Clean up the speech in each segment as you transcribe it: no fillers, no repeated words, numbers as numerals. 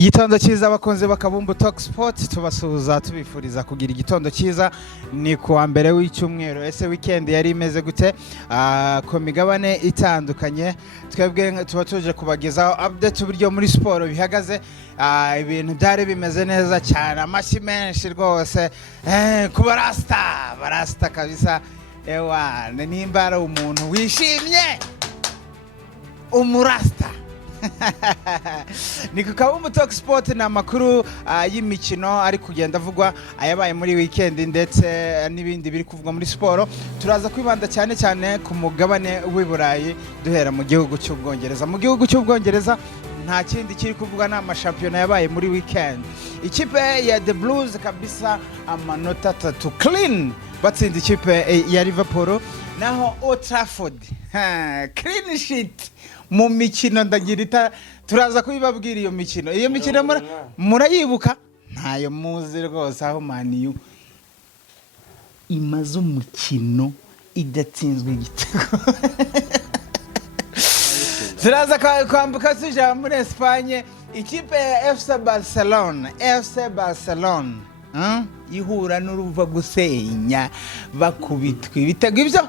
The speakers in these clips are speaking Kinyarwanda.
Igitondo cyiza abakunzi bakabumbu Talk Sport tubasuhuza tubifuriza kugira igitondo cyiza ni kuwa mbere w'icyumweru ese weekend yari imeze gute ku migabane itandukanye twebwe tuba tuje kubagezaho update uburyo muri sport bihagaze ibintu byari bimeze neza cyane amashyi menshi rwose kuba barasta kabisa ewa nimba ari umuntu wishimye umurasta ni ku Kabumbu Talk Sport ni amakuru y'imikino ari kugenda avugwa ayabaye muri weekend ndetse n'ibindi biri kuvugwa muri siporo turaza kwibanda cyane cyane ku mugabane w'i Burayi duhera mu gihugu cy'Ubwongereza mu gihugu cy'Ubwongereza nta kindi kiri kuvugwa n'amashampiyona yabaye muri weekend ikipe ya The Blues kabisa amanota 3 clean batsinda ikipe ya Liverpool naho Old Trafford clean sheet mu mikino ndagirita turaza kubibabwira iyo mikino murayibuka ntayo muzi rwose aho Man U imaze umukino idatsinzwe igitego turaza kwambuka tujya muri Espagne ikipe ya FC Barcelona ihura n'uruva gusenya bakubitwa ibitego ibyo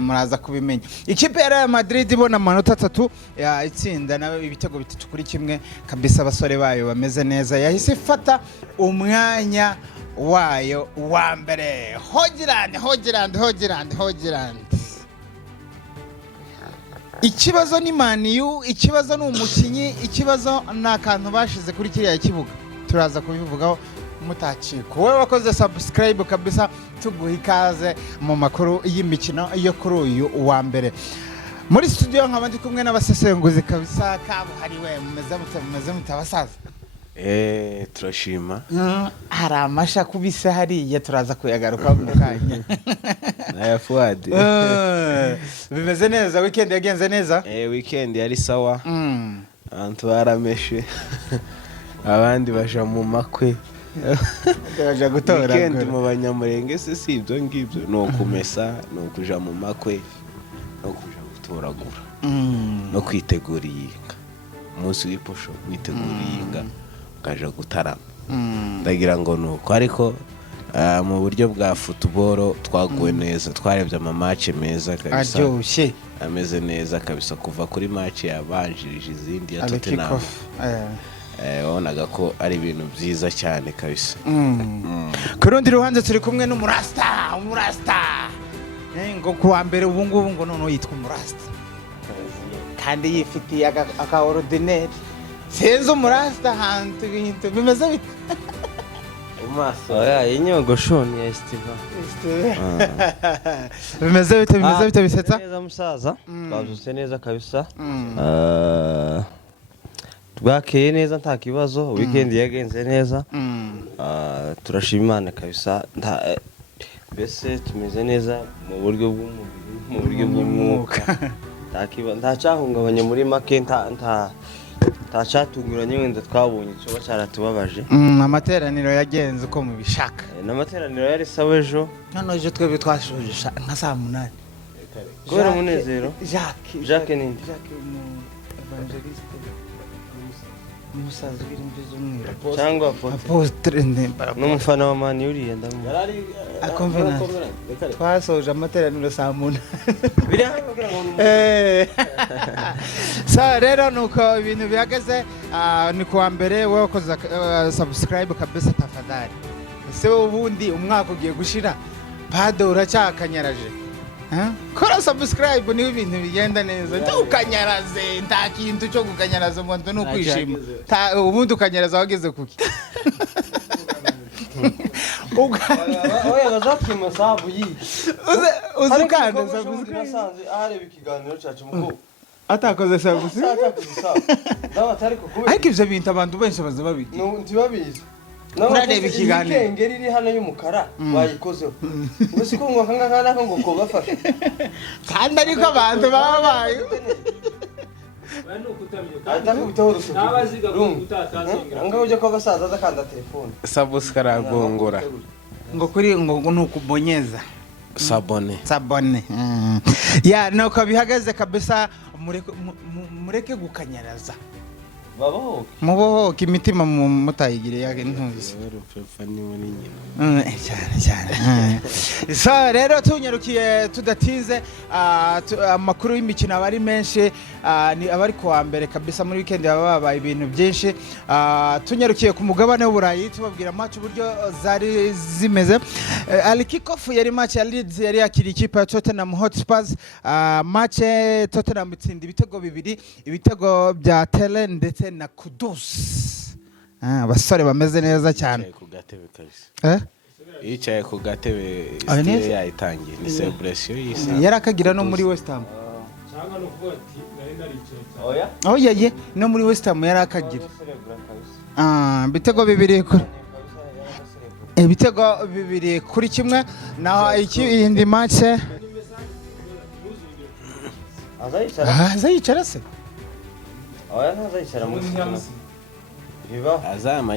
muraza kubimenya ikipe ya Real Madrid ibona amanota 3 itsinda nawe ibitego 3-1 kabisa abasore bayo bameze neza yahise ifata umwanya wayo wa mbere Hojland ikibazo ni Man U ikibazo ni umukinyi ikibazo nakantu bashize kuri kiriya kibuga turaza kubivugaho mutaciko wowe wakoze subscribe kabisa tuguha ikaze mu makuru y'imikino yo kuri uyu wa mbere muri studio nk'abandi kumwe n'abasesenguzi kabisa kabuhariwe mumeze mutabasaza turashima hari amasha kubisa hariya turaza kuyagaruka mu kanya naya Fuad bimeze neza weekend yagenze neza weekend yari sawa abantu barameshe abandi baje mu makwe baje gutora weekend mu banyamurenge se si ibyo ngibyo no kumesa no kuja mu makwe no kuja gutoragura no kwitegura iyinga umunsi w'iposho kwitegura iyinga kaje gutarama ndagira ngo nuko ariko mu buryo bwa football twaguwe neza twarebye ama match meza kabisa aryoshye ameze neza kabisa kuva kuri match yabanjirije izindi ya Tottenham wabonaga ko ari ibintu byiza cyane kabisa ku rundi ruhande turi kumwe n'umurasta ngo kuwa mbere ubu ngubu ngo none yitwa umurasta kandi yifitiye aka ordinaire senzo umurasta hantu ibintu bimeze bite oya inyogoshoni ya Steven bimeze bite bisetsa neza musaza bazuse neza kabisa bwakeye neza nta kibazo weekend yagenze neza turashima Imana kabisa mbese tumeze neza mu buryo bw'umubiri mu buryo bw'umwuka nta cyahungabanya muri make nta cyatunguranye wenda twabonye cyo cyaratubabaje amateraniro yagenze uko mubishaka n'amateraniro yari sawa ejo none ejo twebwe twashoje nka saa 8 kubera umunezero Jacques ninde evangeliste umusaza w'imbi z'umwira cyangwa apostre n'umufana wa Man U uriye ndamu akonvena twasoje amateraniro saa 8 sa rero nuko ibintu bihagaze ni kuwa mbere wowe wakoze subscribe kabisa tafadhali ese ubundi umwaka ugiye gushira pado uracyakanyaraje kora subscribe niba ibintu bigenda neza ntukanyaraze nta kintu cyo gukanyaraza umuntu no kwishima ubundi ukanyaraza wageze kuki oya bazakima sabu yi uzikanda nasanze areba ikiganiro cyacu muko atakoze subscribe ariko ibyo bintu abantu benshi baza babizi ntibabizi urareba ikiganiro ikengeri iri hano y'umukara bayikozeho gusa ko ngo kangana ngo ko bafashe kandi ariko abantu baba bayo ngaho ujya ko basaza adakanda telefone subscribe gongora ngo kuri ngo nukubonyeza sabone ya nuko bihagaze kabisa mureke gukanyaraza mubohoke imitima mutayigire yage ntuzi Rupfapfa ni muri nyina cyane so rero tunyarukiye tudatinze amakuru y'imikino aba ari menshi ni abari kuwa mbere kabisa muri weekend baba babaye ibintu byinshi tunyarukiye ku mugabane w'Uburayi tubabwira match uburyo zari zimeze Al-Kickoff yari match ya Leeds yari yakiri ikipe ya Tottenham Hotspurs match Tottenham itsinda ibitego bibiri ibitego bya Tele ndetse na Kudus abasore bameze neza cyane ku gatebe kabisa yicaye ku gatebe stile yayitangiye ni celebration y'isi yarakagira no muri West Ham cyangwa no kuvuga ati nari naricaye oya no muri West Ham yarakagira ibitego bibiri kuri kimwe naho iyindi match azayicara se ntazayicara mu biba azama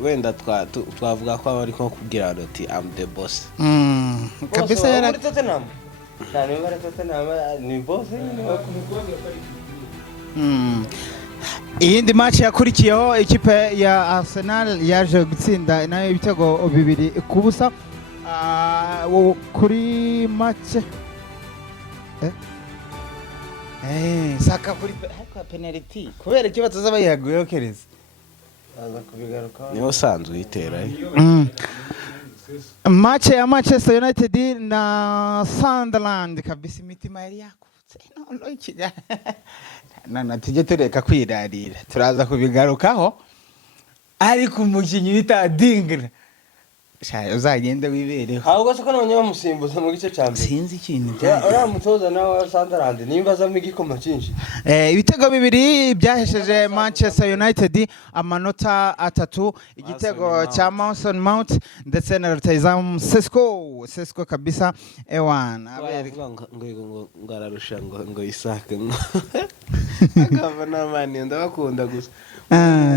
wenda twavuga ko abari ko kubwira ati I'm the boss kabisa yara Tottenham cyane bari Tottenham ni boss iyindi match yakurikiyeho ikipe ya Arsenal yaje gutsinda nayo ibitego bibiri ku busa kuri match saka kuri penalty kubera ikibazo z'abayaguyeho kereza aza kubigaruka niho sanzwe yitera match ya Manchester United na Sunderland kabisa imitima yari yakutse none ikiga nana tujye tureka kwirarira turaza kubigarukaho ariko umukinnyi bita Dingra uzagende wibereho ahubwo se ko nabonye bamusimbuza mu gice cya mbere sinzi ikintu uriya mutoza nawe wa Sunderland nimba azamo igikoma cyinshi ibitego bibiri byahesheje Manchester United amanota 3 igitego cya Mason Mount ndetse na rutahizamu Sesko kabisa ewan abereka ngo ararusha ngo Isaka akava n'amani ndabakunda gusa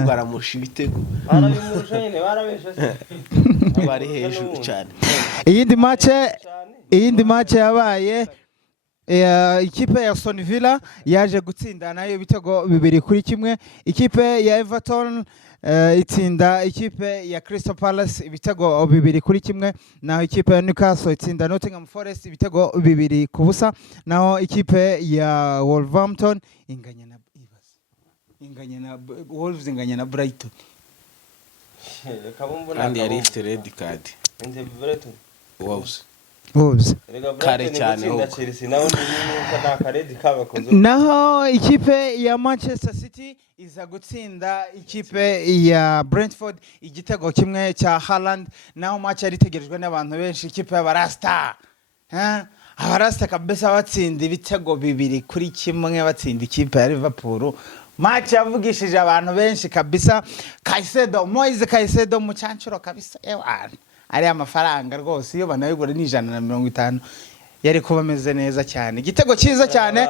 baramusha ibitego barabimurusha nyine barabesha bari hejuru cyane iyindi match yabaye ikipe ya Aston Villa yaje gutsinda nayo ibitego bibiri kuri kimwe ikipe ya Everton itsinda ikipe ya Crystal Palace ibitego bibiri kuri kimwe naho ikipe ya Newcastle itsinda Nottingham Forest ibitego bibiri ku busa naho ikipe ya Wolverhampton inganya na Wolves inganya na Brighton kandi yari ifite red card Wolves kare cyane naho ikipe ya Manchester City iza gutsinda ikipe ya Brentford igitego kimwe cya Haaland naho match yari itegerejwe n'abantu benshi ikipe y'Abarasta Abarasta kabisa batsinda ibitego bibiri kuri kimwe batsinda ikipe ya Liverpool match yavugishije abantu benshi kabisa Moise Caicedo mucancuro kabisa ari amafaranga rwose iyo banayigura ni 150 yari kuba ameze neza cyane igitego cyiza cyane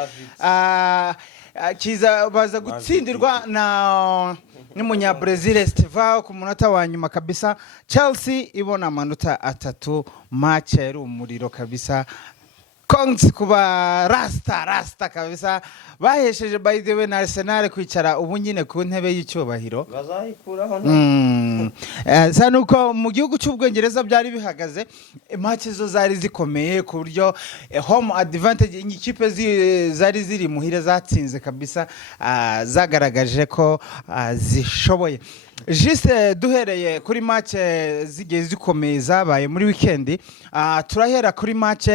kiza baza gutsindirwa na n'umunya Brazil Estevao ku munota wa nyuma kabisa Chelsea ibona amanota 3 match yari umuriro kabisa Kongs kuba rasta kabisa bahesheje by the way na Arsenal kwicara ubu nyine ku ntebe y'icyubahiro bazayikuraho sanuko mu gihugu cy'Ubwongereza byari bihagaze match zo zari zikomeye ku buryo home advantage ikipe zari ziri muhire zatsinze kabisa zagaragaje ko zishoboye Juste duhereye kuri match zigiye zikomeye zabaye muri weekend turahera kuri match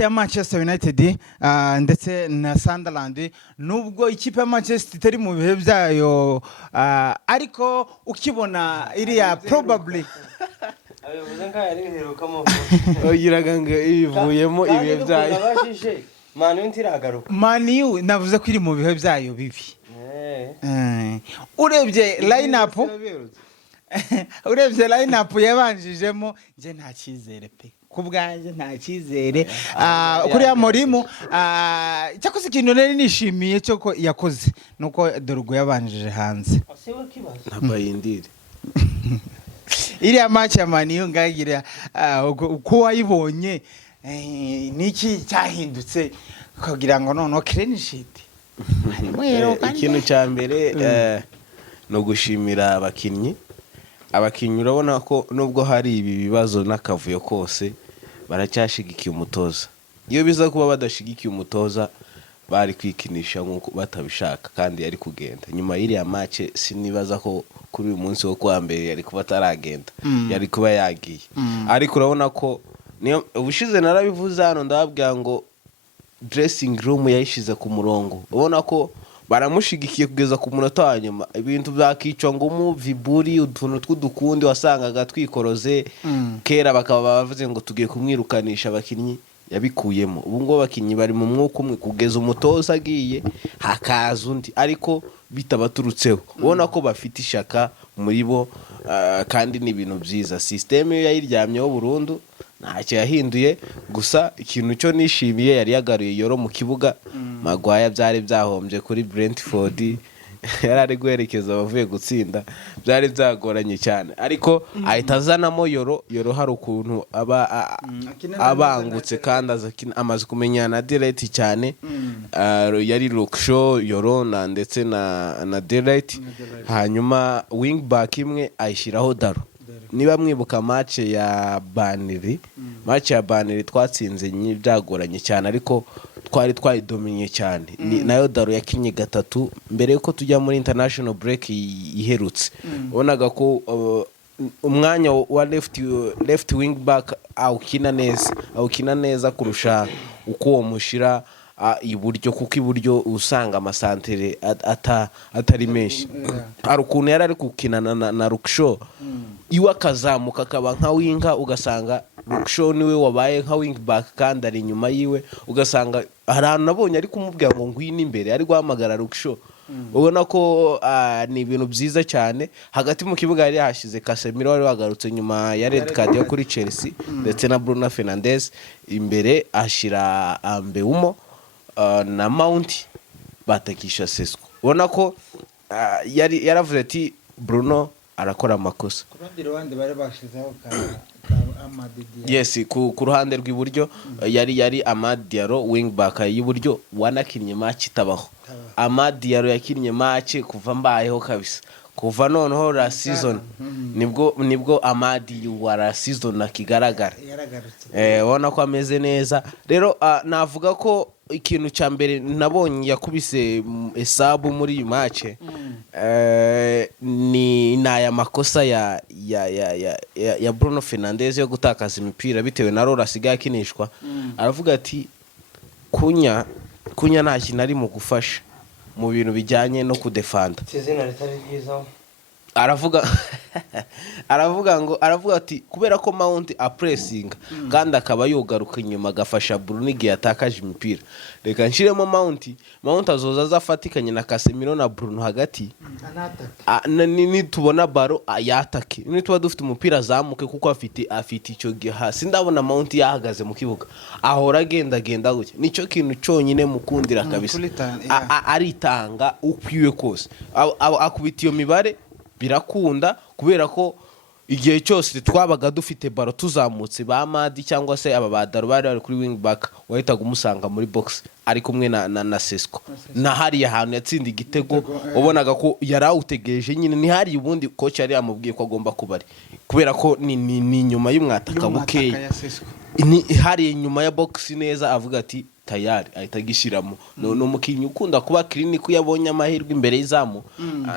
ya Manchester United ndetse na Sunderland nubwo ikipe ya Manchester itari mu bihe byayo ariko ukibona iriya probably abivuze nka yari herukamo oyiraga ngo ivuyemo ibihe byayo Man U ntiragaruka Man U navuze ko iri mu bihe byayo bibi urebye lineup yabanjijemo nje nta cyizere pe kubwanjye nta cyizere kuri ya Morimu cyakoze ikintu nari nishimiye cyo ko yakoze nuko Dorgo yabanjije hanze nabayindire iriya match ya Man U ngagira uko wayibonye niki cyahindutse kugira ngo noneho clean sheet ikintu cya mbere no gushimira abakinnyi urabona ko nubwo hari ibi bibazo n'akavuyo kose baracyashigikiye umutoza. Iyo biza kuba badashigikiye umutoza bari kwikinisha nk'uko batabishaka kandi yari kugenda. Nyuma y'iriya match sinibaza ko kuri uyu munsi wo kwa mbere yari kuba ataragenda, yari kuba yagiye. Ariko urabona ko ubushize narabivuze hano ndababwira ngo dressing room yayishize ku murongo. Ubona ko baramushigikiye kugeza ku munota wa nyuma. Ibintu byakicwa ngo viburi utuntu tw'udukundi wasangaga twikoroze kera bakaba bavuze ngo tugiye kumwirukanisha abakinnyi, yabikuyemo. Ubu ngo abakinnyi bari mu mwuka umwe kugeza umutoza agiye hakaza undi ariko bitabaturutseho. Ubona ko bafite ishaka muri bo kandi ni ibintu byiza. System yo yayiryamyeho burundu ntacyo yahinduye, gusa ikintu cyo nishimiye yari yagaruye Yoro mu kibuga. Maguire byari byahombye kuri Brentford, yari ari guherekeza abavuye gutsinda, byari byagoranye cyane ariko ahita azanamo Yoro hari ukuntu abangutse kandi amaze kumenyana na Delight cyane. Yari Lukshaw, Yoro ndetse na Delight, hanyuma wing back imwe ayishyiraho Daro. Niba mwibuka match ya Burnley twatsinze byagoranye cyane ariko twari dominye cyane. Nayo Daro yakinye gatatu mbere yuko tujya muri international break iherutse. Ubonaga ko umwanya wa left wing back awukina neza kurusha uko uwo mushira iburyo, kuko iburyo usanga amasantere atari menshi. Hari ukuntu yari ari gukinana na Lukshaw, iwe akazamuka akaba nka winga, ugasanga Lukshaw niwe wabaye nka wing back kandi ari inyuma yiwe, ugasanga hari ahantu nabonye ari kumubwira ngo ngwino imbere, ari guhamagara Lukshaw. Ubona ko ni ibintu byiza cyane. Hagati mu kibuga yari yahashyize Casemiro wari wagarutse nyuma ya red card yo kuri Chelsea, ndetse na Bruno Fernandes. Imbere ashira Mbeumo na Mount batakisha Sesko. Ubona ko yaravuze ati Bruno arakora amakosa. Ku rundi ruhande bari bashizeho Amad Diallo. Yes, ku ruhande rw'iburyo yari Amad Diallo wing back y'iburyo wanakinnye match itabaho. Amad Diallo yakinnye match kuva mbayeho kabisa. Kuva noneho la season nibwo Amad wa la season nakigaragara. Ubona ko ameze neza. Rero navuga ko ikintu cya mbere nabonye yakubise esabu muri iyi match ni naya makosa ya Bruno Fernandes yo gutakaza imipira bitewe na role asigaye akinishwa. Aravuga ati kunya nta kintu ari mu gufasha mu bintu bijyanye no kudefanda. aravuga ati kubera ko Mount apressinga kandi akaba yogaruka inyuma agafasha Bruno igihe atakaje imipira, reka nshiremo Mount azoza azafatikanye na Casemiro na Bruno hagati, tubona baro yatake, tuba dufite umupira azamuke kuko afite icyo gihe hasi. Ndabona Mount yahagaze mu kibuga ahora agenda gutya. Nicyo kintu cyonyine mukundira kabisa, aritanga ukwiwe kose, akubita iyo mibare birakunda, kubera ko igihe cyose twabaga dufite baro tuzamutse ba Madi cyangwa se aba badaro bari kuri wing back, wahitaga umusanga muri box ari kumwe na Sesko. Na hari ahantu yatsinda igitego ubonaga ko yarawutegereje nyine, ni hari ubundi coach yari amubwiye ko agomba kubari, kubera ko ni nyuma y'umwataka bukeya, ni hari nyuma ya box neza, avuga ati tayari ahita gishiramo. No mukinyi ukunda kuba clinic yabonye amahirwe imbere y'izamu,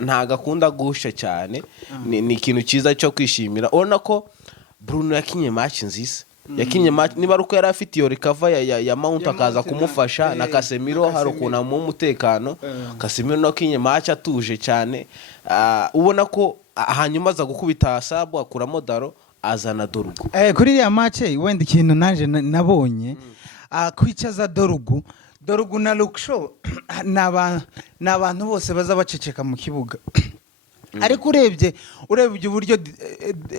ntaga akunda guhusha cyane. Ni ikintu cyiza cyo kwishimira. Ubona ko Bruno yakinye match nziza, yakinye match niba ruko yari afite iyo recover ya Mount akaza kumufasha na Casemiro, hari ukuntu mu mutekano. Casemiro nakinye match atuje cyane. Ubona ko hanyuma aza gukubita Asabu akuramo Daro azana Dorugo. Kuri ya match wenda ikintu naje nabonye kwicaza Dorugu na Lukshaw n'abantu bose baza baceceka mu kibuga. Ariko urebye uburyo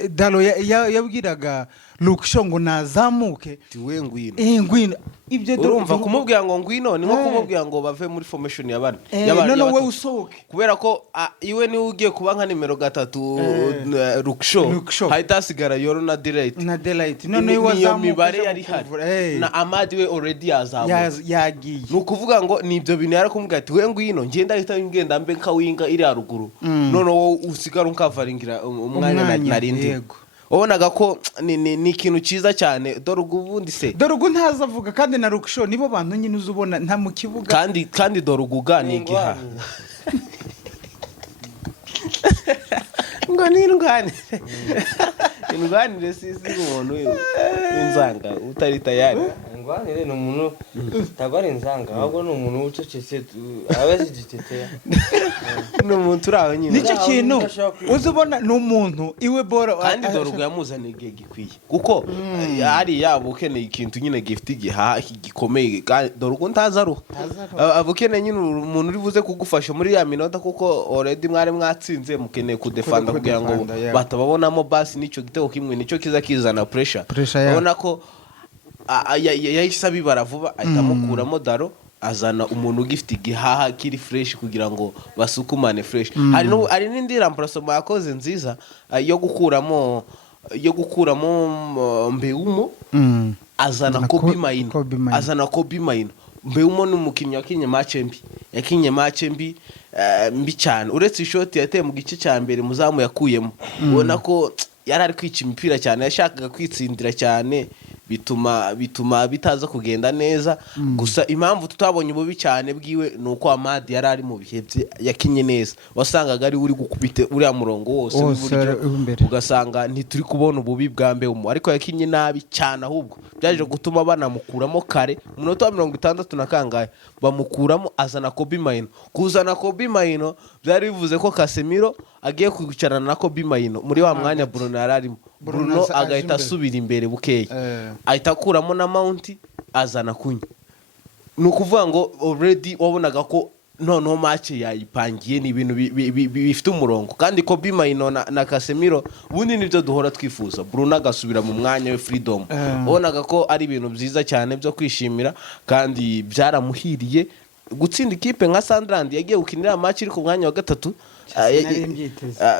Daro yabwiraga Luksho ngo nazamuke tiwe ngwino ngwino ibyo urumva kumubwira ngo ngwino ni nko kumubwira ngo bave muri formation y'abana none wowe usohoke kubera ko iwe ni ugiye kuba nka nimero 3 Luksho hahita hasigara Yoro na Delight none wazamuka mibare yari hari na Amadi we already yagiye ni ukuvuga ngo ni ibyo bintu yarakumubwira ati we ngwino ngenda ahita ngenda mbe nkawinga iri haruguru none wowe usigara unkavaringira umwanya narindi obonaga ko ni ikintu cyiza cyane dore ubundi se dore ugu ntazavuga kandi na Luksho nibo bantu nyine uzubona nta mu kibuga kandi dore uguga ni igiha ngo ni indwanire sisi umuntu w'inzanga utari tayari indwanire ni umuntu utagwara inzanga ahubwo ni umuntu ucecetse abazigitetea ni umuntu uraho nyine nicyo kintu uzubona ni umuntu iwe bora kandi dore ubwo yamuzaniye igihe gikwiye kuko hari yabo ukeneye ikintu nyine gifite igihaha gikomeye dore ubwo ntazaruha abukeneye nyine umuntu uri buze kugufasha muri ya minota kuko already mwari mwatsinze mukeneye kudefanda kugira ngo batababonamo basi nicyo gitego kimwe nicyo kiza kizana pressure ubona ko yahise abibara vuba ahita amukuramo daro azana umuntu ugifite igihaha kiri fresh kugira ngo basukumane fresh hari n'indi remplacement yakoze nziza yo gukuramo Mbeumo azana Kobe Maino Mbeumo ni umukinnyi yakinye match mbi mbi cyane uretse ishoti yateye mu gice cya mbere muzamu yakuyemo ubona ko yari ari kwica imipira cyane yashakaga kwitsindira cyane bituma bitaza kugenda neza gusa impamvu tutabonye ububi cyane bwiwe nuko Amadi yari ari mu bihe bye yakinye neza wasangaga ari uri gukubite uriya murongo wose ugasanga ntituri kubona ububi bwa Mbeumo ariko yakinye nabi cyane ahubwo byaje gutuma banamukuramo kare umunota wa 60 na kangahe bamukuramo azana Kobe Maino kuzana Kobe Maino byari bivuze ko Casemiro agiye kwicarana na Kobe Maino muri wa mwanya Bruno yararimo Bruno agahita asubira imbere bukeye ahita akuramo na Mount azana Kunya ni ukuvuga ngo already wabonaga ko noneho match yayipangiye ni ibintu bifite umurongo kandi Kobe Maino na Casemiro ubundi nibyo duhora twifuza Bruno agasubira mu mwanya we freedom wabonaga ko ari ibintu byiza cyane byo kwishimira kandi byaramuhiriye gutsinda ikipe nka Sunderland yagiye gukinira match iri ku mwanya wa 3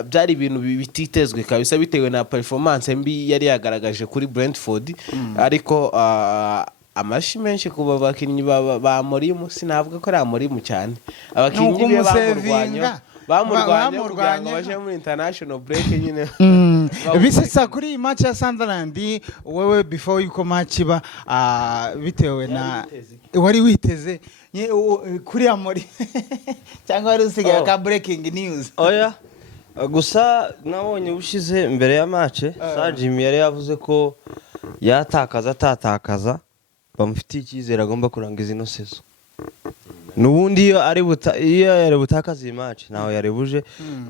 byari ibintu bititezwe kabisa bitewe na performance mbi yari yagaragaje kuri Brentford ariko amashi menshi kuba bakinnyi ba Mourinho sinavuga ko ari Mourinho cyane abakinnyi be bamurwanya kugira ngo baje muri international break nyine bisetsa kuri iyi match ya Sunderland wewe before yuko match ba bitewe na wari witeze kuri Amori cyangwa wari usigaye ka breaking news oya gusa nabonye ushize mbere ya match Jimmy yari yavuze ko yatakaza bamufitiye icyizere agomba kurangiza ino sezo nubundi iyo yari butakaza iyi match naho yari buje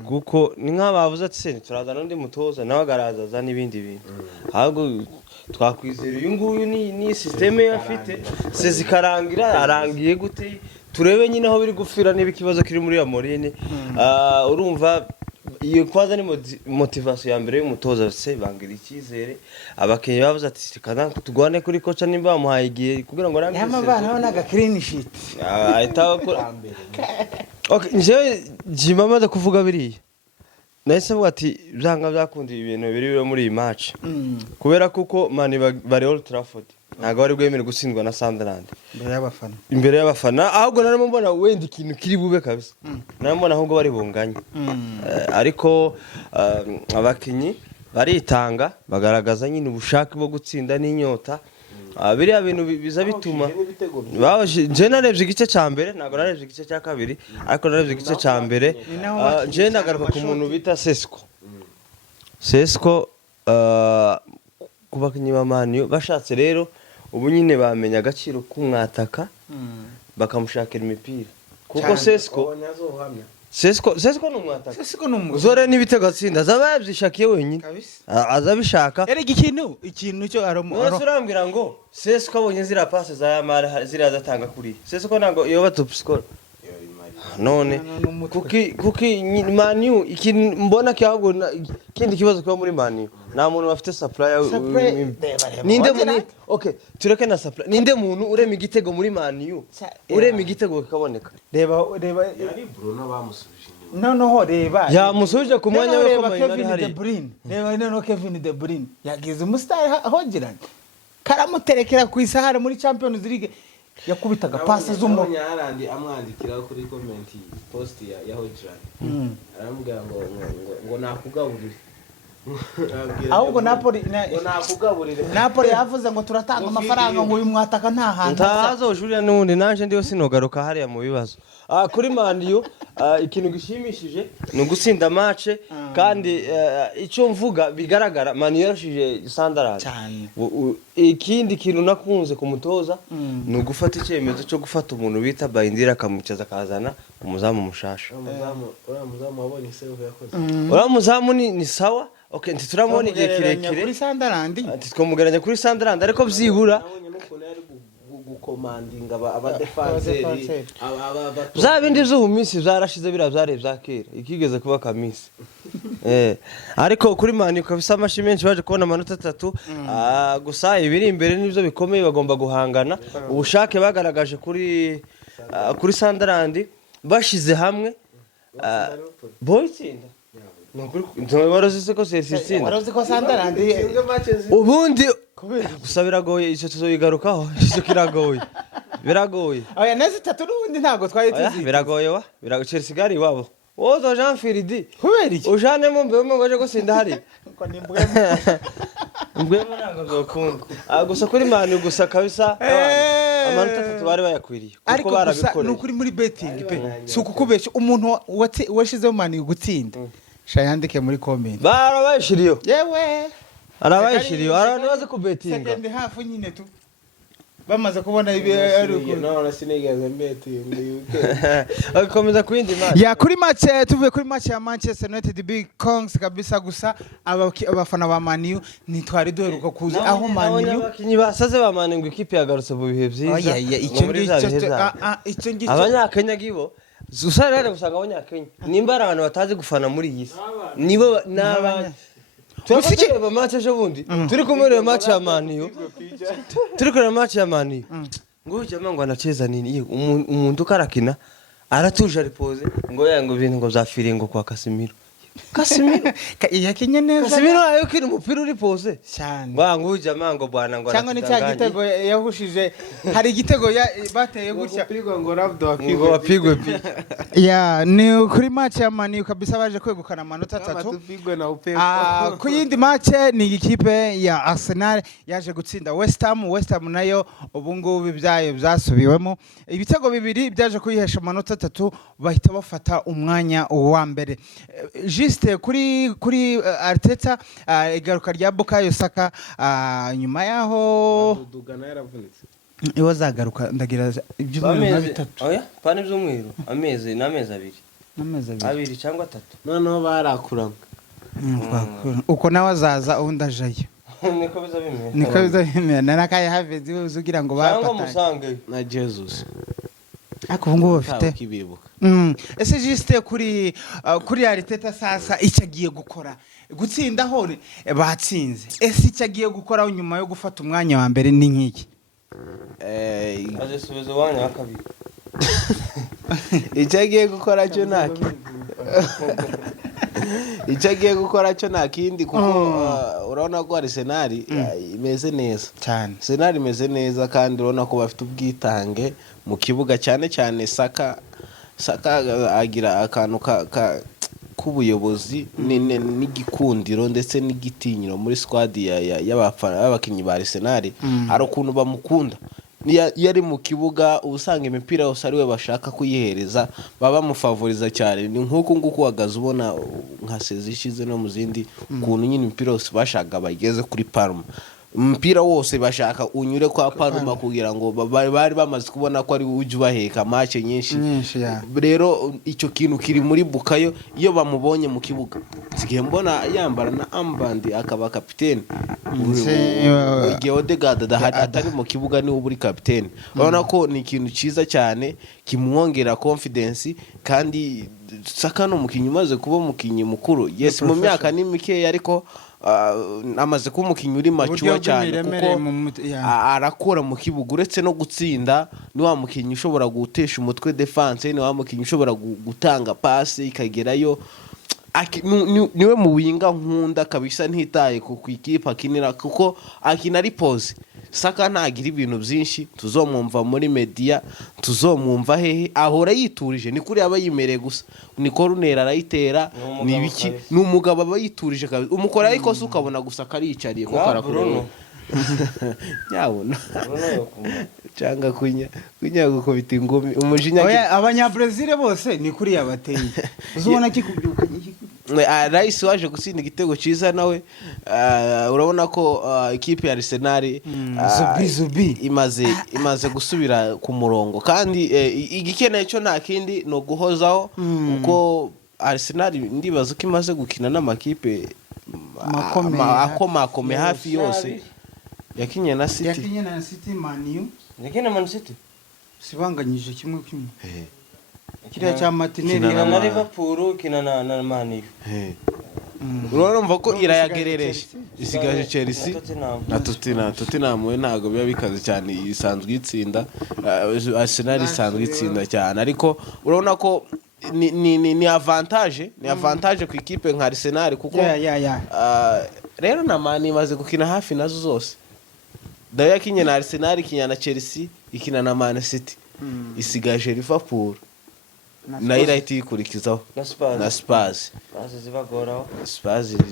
kuko ni nk'abavuze ati se turaza n'undi mutoza nawe agarazaza n'ibindi bintu ahubwo twakwizera uyu nguyu ni systeme afite se zikarangira arangiye gute turebe nyine aho biri gufira niba ikibazo kiri muri Amorine urumva iyo kwaza ni motivation ya mbere y'umutoza se bangira icyizere abakenye bavuze ati kana tugwane kuri kocha nimba bamuhaye igihe kugira ngo arangize yamabana naga clean sheet ahita akora okay nje jimama da kuvuga biriya nahise vuga ati byanga byakundi ibintu biri muri iyi match kubera kuko mani bari Old Trafford ntago bari bwemere gutsindwa na Sunderland imbere y'abafana ahubwo narimo mbona wenda ikintu kiri bube kabisa narimo mbona ahubwo bari bunganye ariko abakinyi baritanga bagaragaza nyine ubushake bwo gutsinda n'inyota biriya bintu biza bituma je narebye igice cya mbere ntago narebye igice cya kabiri ariko narebye igice cya mbere je nagaruka ku muntu bita Sesko ku bakinyi ba Man U bashatse rero ubu nyine bamenya agaciro k'umwataka bakamushakira imipira kuko Sesko ni umwataka uzore n'ibitego atsinda azaba yabyishakiye wenyine azabishaka erega ikintu cyo urambwira ngo Sesko abonye zira passe za Yamara zira zatanga kuri Sesko ntago yoba top score none kuki Man U mbona cyahubwo kindi kibazo kwa muri Man U nta muntu bafite supplier Supply- ninde Ongera. muntu okay tureke na supplier ninde muntu urema igitego muri Man U urema igitego kikaboneka reba yari Bruno bamusubije inyuma noneho reba yamusubije ku mwanya we reba ko Kevin mayinari De hari Bruyne reba noneho Kevin De Bruyne yagize umusitari ahogirana karamuterekera ku isahara muri Champions League yakubitaga pasi z'umu Harandi amwandikira kuri comment post ya Hojran aramubwira ngo nakugaburire ahubwo Napoli ngo nakugaburire Napoli yavuze ngo turatanga amafaranga ngo uyu mwataka nta hantu ntazojurira n'ubundi nanje ndiyo sinogaruka hariya mu bibazo kuri Man U ikintu gishimishije ni ugutsinda match kandi icyo mvuga bigaragara Man U yarashije Sunderland cyane ikindi kintu nakunze kumutoza ni ugufata icyemezo cyo gufata umuntu bita Bayindira akamucaza akazana umuzamu mushasha umuzamu wabonye save yakoze uriya muzamu ni sawa okay ntituramubona igihe kirekire kuri Sunderland twamugeranya kuri Sunderland ariko byibura gukomandinga abadefanseri za bindi zo mu minsi zarashize bira byare byakera ikigeze kuba kamisi ariko kuri Man U kabisa amashi menshi baje kubona amanota 3 gusa ibiri imbere nivyo bikomeye bagomba guhangana ubushake bagaragaje kuri Sunderland bashize hamwe boyitsinda ntiwaroze ko sesitsinda waroze ko Sunderland ubundi gusa biragoye icyo tuzoyigarukaho icyo biragoye oya nezi 3 n'ubundi ntago twari tuzi biragoye wa Chelsea gari wabo wozo Jean Firidi kubera iki ujane mu mbemo ngoje ko sinda hari ko ni mbwemo mbwemo ntago zokunda gusa kuri Man U gusa kabisa amanota 3 bari bayakwiriye kuko barabikoreye ariko kuri muri betting pe si ukukubesha umuntu washizeho Man U gutsinda shayandike muri comment barabayishiriyo yewe arabayishiriyo abantu baze ku betting second half nyine tu bamaze kubona ibi ari none sinigeze betting akomeza kwindi match ya kuri match tuvuye kuri match ya Manchester United Big Kongs kabisa gusa abafana ba Man U ntitwari duheruka kuza aho Man U abakinyi basaze ba Man U ngo ikipe yagarutse mu bihe byiza icyo ngicyo abanyakenya gibo usarare gusanga abanyakenya nimba ari abantu batazi gufana muri iyi si nibo n'abandi turiko match ejo bundi turi kumureba match ya Man U turi kureba match ya Man U ngo jama ngo anacheza nini umuntu karakina aratuje aripoze ngo yango ibintu ngo zafiringo kwa Casemiro yakinye neza Casemiro ayo kiri umupira uri pose cyane ngo jama ngo bwana ngo cyangwa ni cya gitego yahushije hari igitego bateye gutya ngo Ronaldo wapigwe ya ni kuri match ya Man U kabisa baje kwegukana amanota 3 ku yindi match ni ikipe ya Arsenal yaje gutsinda West Ham nayo ubu ngubu ibyayo byasubiwemo ibitego bibiri byaje kuyihesha amanota 3 bahita bafata umwanya wa mbere juste kuri Arteta igaruka rya Bukayo Saka nyuma yaho Dugana yaravunitse iwo zagaruka ndagira ibyumweru bitatu oya pane by'umweru amezi abiri cyangwa 3 noneho barakuranga uko nawe azaza undi ajayo niko bizabimera narakaye havezi uzugira ngo bapatanye na Jesus ariko ubu ngubu bafite kibibuka ese juste kuri Arteta sasa icyo agiye gukora gutsinda aho batsinze ese icyo agiye gukora nyuma yo gufata umwanya wa mbere ni nk'iki azisubiza umwanya wa kabiri icyo agiye gukora cyo naki icyo agiye gukora cyo nta kindi kuko urabona ko Arsenal imeze neza cyane Arsenal imeze neza kandi urabona ko bafite ubwitange mu kibuga cyane Saka agira akantu k'ubuyobozi n'igikundiro ndetse n'igitinyiro muri squad y'abakinnyi ba Arsenal hari ukuntu bamukunda iyo ari mu kibuga ubusanga imipira yose ari we bashaka kuyihereza baba bamufavoriza cyane ni nk'uko nguko wagaze ubona nka sezishize no mu zindi ukuntu nyine imipira yose bashaka bageze kuri Parma umupira wose bashaka unyure kwa Parma kugira ngo bari bamaze kubona ko ari uje baheka match nyinshi rero icyo kintu kiri muri Bukayo iyo bamubonye mu kibuga sigiye mbona yambara na ambandi akaba kapiteni Odegaard atari mu kibuga ni uburi kapiteni urabona ko ni ikintu cyiza cyane kimwongera confidence kandi Saka no mukinyi umaze kuba mukinyi mukuru yes mu myaka ni mikeya ariko amaze kuba umukinnyi uri mature cyane kuko arakora mu kibuga uretse no gutsinda ni wa mukinnyi ushobora gutesha umutwe defense ni wa mukinnyi ushobora gutanga passe ikagerayo niwe mu winga nkunda kabisa ntitaye ku ikipe akinira kuko akina ari pose Saka ntagira ibintu byinshi tuzomwumva muri media tuzomwumva hehe ahora yiturije ni kuri aba yimereye gusa niko runera arayitera ni biki ni umugabo aba yiturije kabisa umukora ariko se ukabona gusa karicariye ko karakora nyabona cyanga kunya gukubita ingumi umujinya abanyabrazil bose ni kuri yabateye uzubona kikubyuka Rice waje gutsinda igitego cyiza nawe urabona ko ikipe ya Arsenal imaze gusubira ku murongo kandi igikeneye cyo nta kindi no guhozaho uko Arsenal ndibaza ko imaze gukina n'amakipe akomakome hafi yose yakinye na City Man City sibanganyije kimwe kiriya cya Martinelli na Liverpool kina na Man U urumva ko irayagerereje isigaje Chelsea na Tottenham we ntago biba bikaze cyane isanzwe itsinda Arsenal isanzwe itsinda cyane ariko urabona ko ni avantage ku ikipe nka Arsenal kuko rero na Man imaze gukina hafi nazo zose dayo yakinye na Arsenal ikinya na Chelsea ikina na Man City isigaje Liverpool na irahita ikurikizaho na Spurs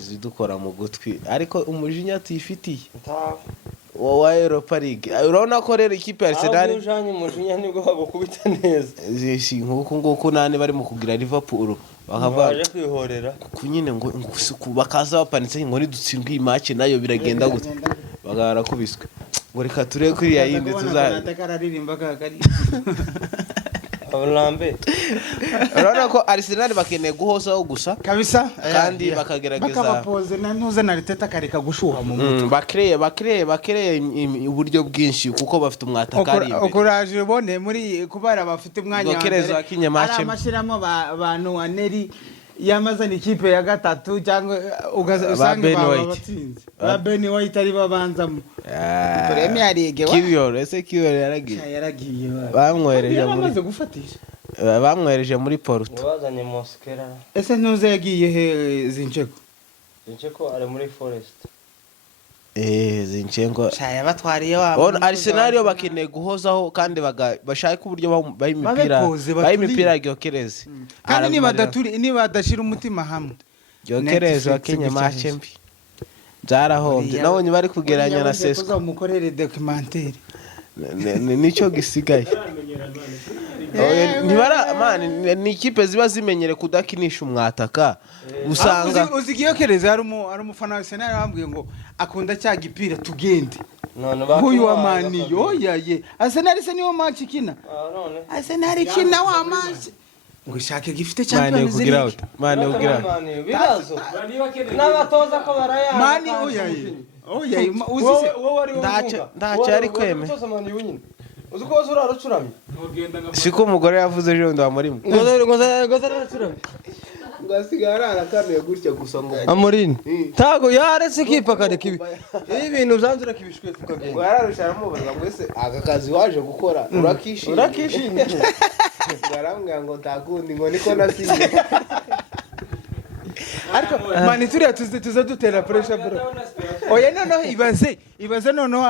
zidukora mu gutwi ariko umujinya atifitiye wa Europa League urabona ko rero ikipe ya Arsenal ujanye umujinya nibwo bagukubita neza nguko nane bari mu kugira Liverpool bakabaje kwihorera kunyine ngo bakaza bapanitse ngo nidutsindwe iyi match nayo biragenda gute bagarakubiswe ngo reka turebe kuri ya yindi tuza Olambe urabona ko Arsenal bakeneye guhozaho gusa kabisa kandi bakagerageza bakabapoze na ntuze na Arteta kareka gushuha mu mutwe bakreye uburyo bwinshi kuko bafite umwatakari imbere ukuraje bone muri kubara bafite umwanya wa kinye match amashiramo abantu wa Neri yamazana ikipe ya gatatu cyangwa ugasanga babatsinze Ben White ari babanzamo Premier League Kiwior yaragiye bamwohereje bamaze gufatisha bamwohereje muri Porto bazanye Mosquera ese ntuze yagiye he Zinchenko ari muri Forest Zinchenko cyaya batwariye Arsenal yo bakeneye guhozaho kandi bashaka uburyo bayimipira Gyokereze kandi niba badashira umutima hamwe Gyokereze wakenye match mbi byarahombye nabonye bari kugeranya na Sesko umukorere documentaire nico gisigaye ni ikipe ziba zimenyere kudakinisha umwataka usanga uzigiyokereza hari umufana wa Arsenal bambwiye ngo akunda cya gipira tugende none huyu wa mani yoyaye Arsenal se niyo match kina Arsenal kina wa match ngo shake gifite Champions League mane ugira bibazo n'abatoza ko baraya mani oyaye uzise ndacha ari kweme uzuko uzurarucuramye siko umugore yavuze ejo ndamurimo ngo zararucuramye ngasigara arakamiye gutya gusa ngo Amorini tago yaretse kipa kareka ibi ibintu byanzura kibishwe tukagenda yararusha mubaza ngo ese aka kazi waje gukora urakishimye barambwira ngo ndakundi ngo niko nasinye ariko mani turiya tuza dutera pressure bro oya noneho ibaze noneho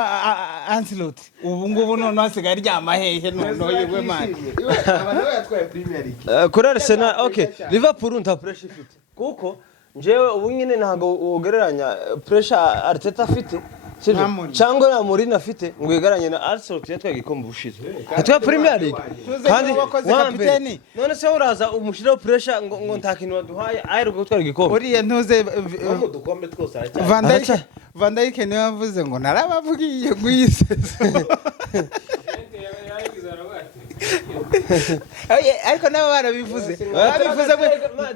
Ancelotti ubu ngubu noneho asigaye aryama hehe noneho yewe mani abantu yatwaye Premier League kuri Arsenal okay Liverpool nta pressure ifite kuko njewe ubu nyine ntago ugereranya pressure Arteta afite cyangwa na Mourinho afite ngo yegaranye na Arsenal yatwaye igikombe bushize atwa Premier League kandi kapiteni none se uraza umushiraho pressure ngo nta kintu baduhaye aheruka gutwara igikombe uriye ntuze mu dukombe twose Van Dijk niwe yavuze ngo narabavugiye guyisezo ariko nabo barabivuze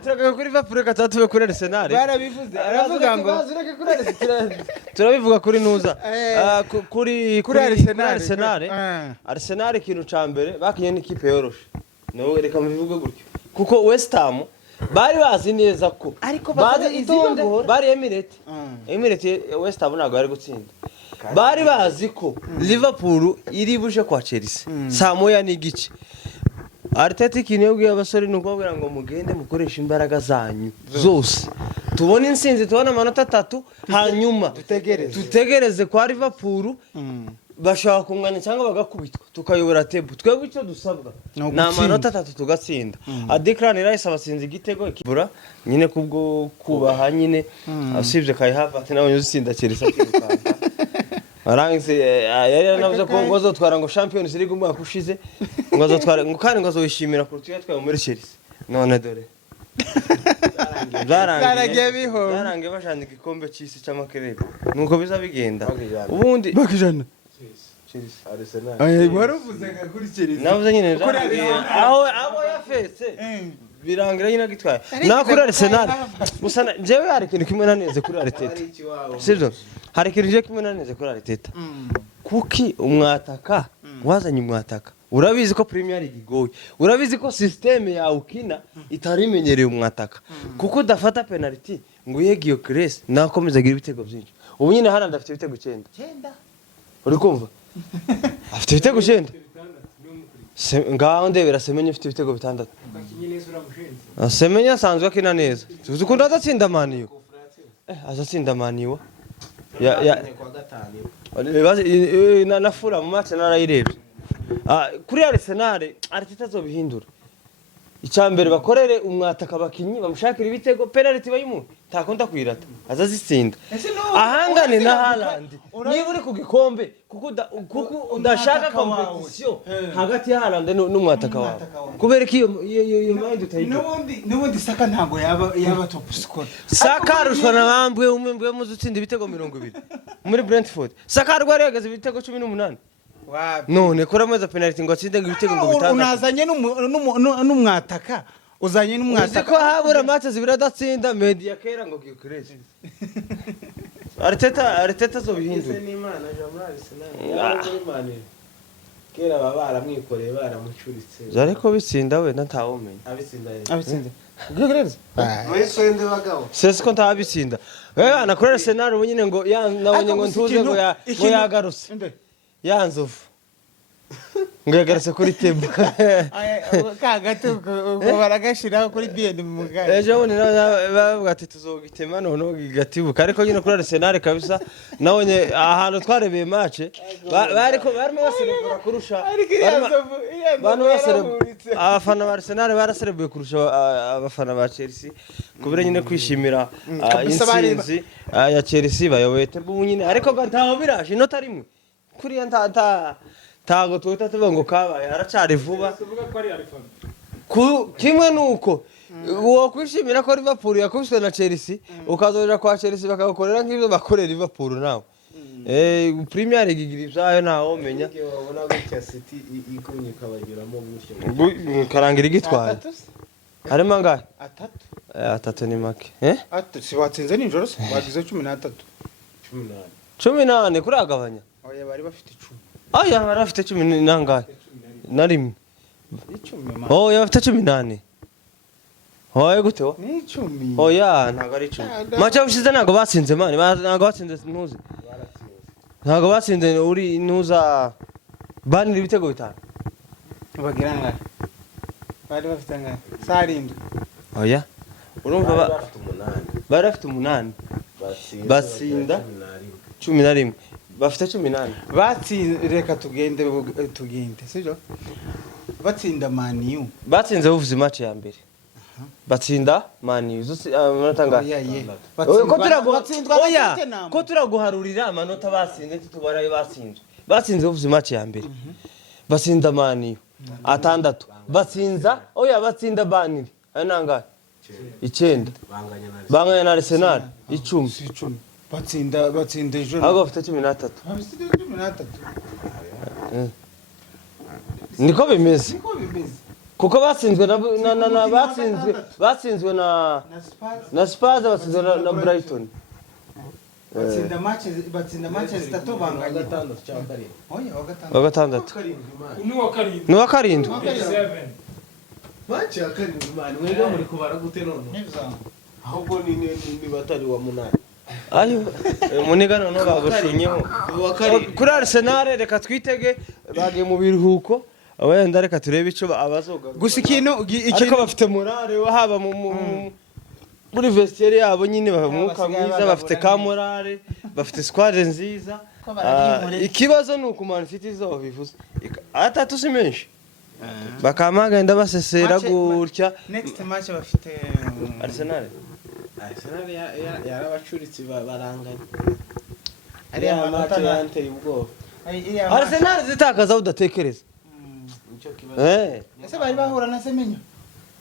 turagaga kuri Liverpool gatatu kuri Arsenal barabivuze aravuga ngo turabivuga kuri nuza kuri Arsenal ikintu ca mbere bakinye n'ikipe yoroshe no reka mubivuge gutyo kuko West Ham bari bazi neza ko Ariko bazi bazi itonde izibagora. bari Emirates West Ham ntabwo bari gutsinda bari bazi ko Liverpool iri buje kwa Chelsea saa moya n'igice Arteta ikintu yabwiye abasore ni ukubabwira ngo mugende mukoresha imbaraga zanyu zose tubone insinzi tubone amanota 3 hanyuma tutegereze kwa Liverpool bashaka kunganya cyangwa bagakubitwa tukayobora table twebwe icyo dusabwa na amanota 3 tugatsinda Declan Rice abasinze igitego kibura nyine kubwo kubaha nyine asibye Kai Havertz nawe yuzitsinda Chelsea akirukanga Arangise yari yanavuze ko ngo azotwara ngo Champions League umwaka ushize ngo azotwara ngo kandi ngo azoyishimira ku rutwe twaye muri Chelsea none dore Zaragiye biho. zarangiye bashanje igikombe cy'isi cy'amakerere nuko biza bigenda ubundi bakijana Chelsea Arsenal waruvuze kuri Chelsea navuze nyine aho yafetse birangira nyine agitwaye na kuri Arsenal gusa jewe hari ikintu kimwe naneze kuri Arteta sivyo hari ikintu je kimwe naneze kuri Arteta kuki umwataka wazanye umwataka urabizi ko Premier League igoye urabizi ko system yawe ukina itarimenyereye umwataka kuko udafata penalty ngo yegiyo Cress nakomeza agira ibitego byinshi ubu nyine hana ndafite ibitego 9 uri kumva afite ibitego 9 ngaho ndebera Semenyo afite ibitego 6 Semenyo asanzwe akina neza tuzi ko ndatsinda maniyo azatsinda maniyo na fura mu match narayirebye kuri Arsenal Arteta azobihindura icyambere bakorere umwataka bakinyi bamushakira ibitego penalty bayimu takonda kwirata azazitsinda ahangane na Haaland niba uri ku gikombe kuko udashaka competition hagati ya Haaland n'umwataka wawe kubera ko iyo mind utayigira nubundi Saka ntago yaba top scorer Saka rushwa na bambwe umwe muzutsinda ibitego 20 muri Brentford Saka rwari yagaze ibitego 18 none kora mweza penalty ngo atsinde ibitego ngo bitanga unazanye n'umwataka uzanye n'umwataka ko habura match zibiradatsinda media kera ngo gikureze Arteta zobihindura n'Imana jamra Arsenal kera baba baramwikoreye baramucuritse ariko bitsinda we ntawomenya abitsinda gikureze wesende bagabo sese ko ntabitsinda wewe anakorera Arsenal ubu nyine ngo nabonye ngo ntuze ngo yagarutse yanzovu ngo yagarutse kuri table kagate ngo baragashira kuri BN mu mugari ejo bundi bavuga ati tuzogitema none gigatibuka ariko nyine kuri Arsenal kabisa nabonye ahantu twarebeye match barimo baserebura kurusha abantu abafana ba Arsenal baraserebuye kurusha abafana ba Chelsea kubera nyine kwishimira intsinzi ya Chelsea bayoboye table nyine ariko ntaho biraje inota rimwe kuri tago tuta tubango kabaye aracari vuba tuvuga ko ari arifana kimwe nuko wo kwishimira ko Liverpool yakubiswe na Chelsea ukazorera kwa Chelsea bakagukorera nk'ibyo bakorera Liverpool nawe Premier League igira ibyayo ntaho menya wabona ko City ikunyuka bagiramo gutyo karangira igitwaye harimo angahe 3 3 ni make si watsinze ninjoro se bagize 13 18 kuragabanya oya bari bafite 10 aya bari bafite 10 nangahe na rimwe 10 oya bafite 18 oya gute ni 10 oya ntago ari 10 macha ushize ntago batsinze mani ntago batsinze ntuzi ntago batsinze uri ntuza banira ibitego 5 bagira ngahe bari bafite ngahe sarindwi oya urumva bari bafite 8 batsinda 11 bafite 18 batsinze reka tugende sibyo batsinda maniyu batsinze uvuze match ya mbere batsinda maniyu amanota ko turaguharurira amanota batsinze tutubarayo batsinze uvuze match ya mbere batsinda maniyu 6 batsinda baniri ayo nangahe 9 banganya na Arsenal 10 batsinda ejo ahubwo bafite 13 niko bimeze kuko batsinzwe batsinzwe na Spurs batsinzwe na Brighton batsinda match zitatu banganya gatandatu cyangwa karindwi oya wa gatandatu ni wa karindwi ni wa karindwi match ya karindwi man mwega muri kubara gute none ahubwo ni batari wa munani ayo muniga none bagushunyeho kuri Arsenal reka twitege bagiye mu biruhuko wenda reka turebe ico abazoga gusa ikintu ariko bafite morale haba muri vestiaire yabo nyine bamuka mwiza bafite ka morale bafite squad nziza ikibazo ni uko Man City zo bivuze atatu si menshi bakamagenda basesera gutya next match bafite Arsenal yarabacuritse baranganye ari amanota yanteye ubwoba Arsenal zitakaza udatekereza ese bari bahura na Semenyo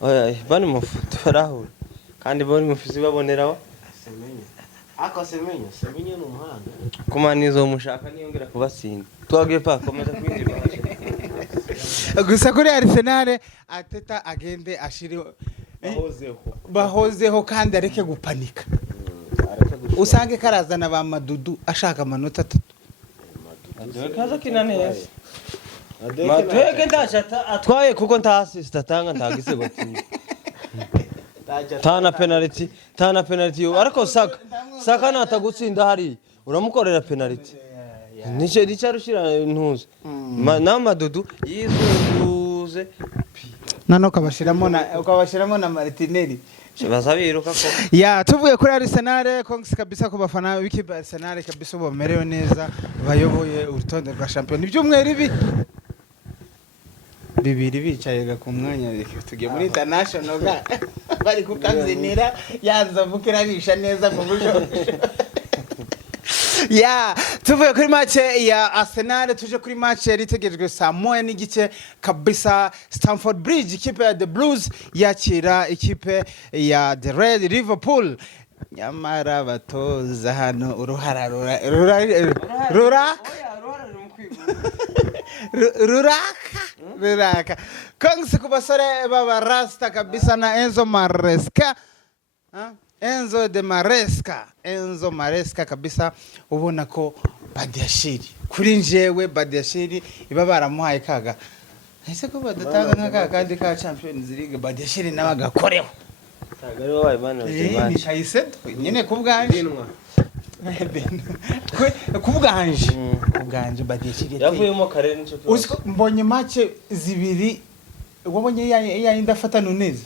oya bani mufuto barahura kandi bari mufizi baboneraho Semenyo ako Semenyo ni umuhanga kumanizo mushaka niyongera kubatsinda twagiye pa komeza kwinjira gusa kuri Arsenal Ateta agende ashire bahozeho kandi areke gupanika usange karazana ba Madudu ashaka amanota 3 kaza kinaneza Madueke ndashata atwaye kuko nta assist atanga nta gisego kimwe tana penalty ariko saka natagutsinda hari uramukorera penalty nice rushira ntuze na Madudu yizunguze nano ukabashiramo na Martinelli bazabiruka ko ya tuvuye kuri Arsenal kongs kabisa ku bafana w'ikipe Arsenal kabisa bomerewe neza bayoboye urutonde rwa champion ibyumweru bibiri bicaye ku mwanya tugiye muri international bari kukanzinira yanza mukirarisha neza mu buryo ya tuvuye kuri match ya Arsenal tuje kuri match yaritegejwe saa 1:00 kabisa Stamford Bridge ikipe ya The Blues yakira ikipe ya The Red Liverpool nyamara batoza hano uruhara ruraka konse ku basore baba rasta kabisa na Enzo Maresca kabisa ubona ko Badiashile kuri njewe Badiashile iba baramuhaye kaga ese ko badatanga nkaka kandi ka Champions League Badiashile nabagakoreho tagari wabaye bana ni kayise nyene kubwanje kubwanje Badiashile yavuyemo kare nico mbonye match zibiri wabonye ya indafata Nunez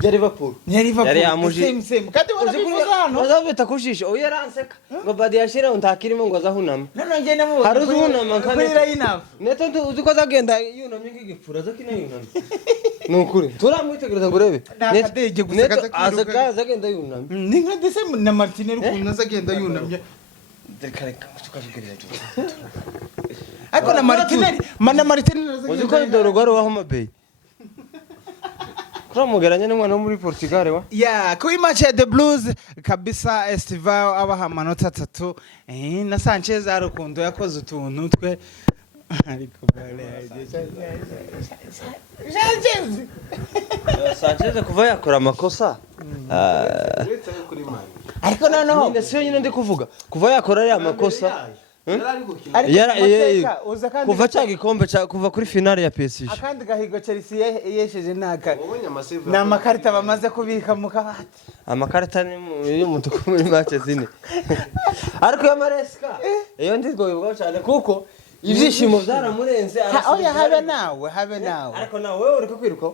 ya Liverpool yari yamuji same kandi warabivuga wazabita kushisha oya ranseka ngo Badiashile untakirimo ngo azahunama none nge namu hari uzunama kandi line up neto uziko zagenda yunamye nk'igipfura zakina yunamye nukuri turamwitegereza ngo urebe nakadege gusa azaka zagenda yunamye ni nka December na Martinelli kuntu zagenda yunamye dekareka tukazugirira ariko na Martinelli uziko dorogwaro wa Homa Bay kuramugeranya n'umwana wo muri Portugal wa ya kuri match ya The Blues kabisa Estival abaha amanota 3 na Sanchez arukundo yakoze utuntu twe ariko Sanchez kuva yakora amakosa ariko noneho nyine siyo nyine ndi kuvuga kuva yakora ari amakosa kuva cya gikombe kuva kuri finale ya PSG akandi gahigo Chelsea yesheje naka na makarita bamaze kubika mu kabati amakarita ni mutuku muri match zine ariko ya Maresca iyo ndigoye cyane kuko ibyishimo byaramurenze oya habe nawe ariko nawe wewe uri kwiruka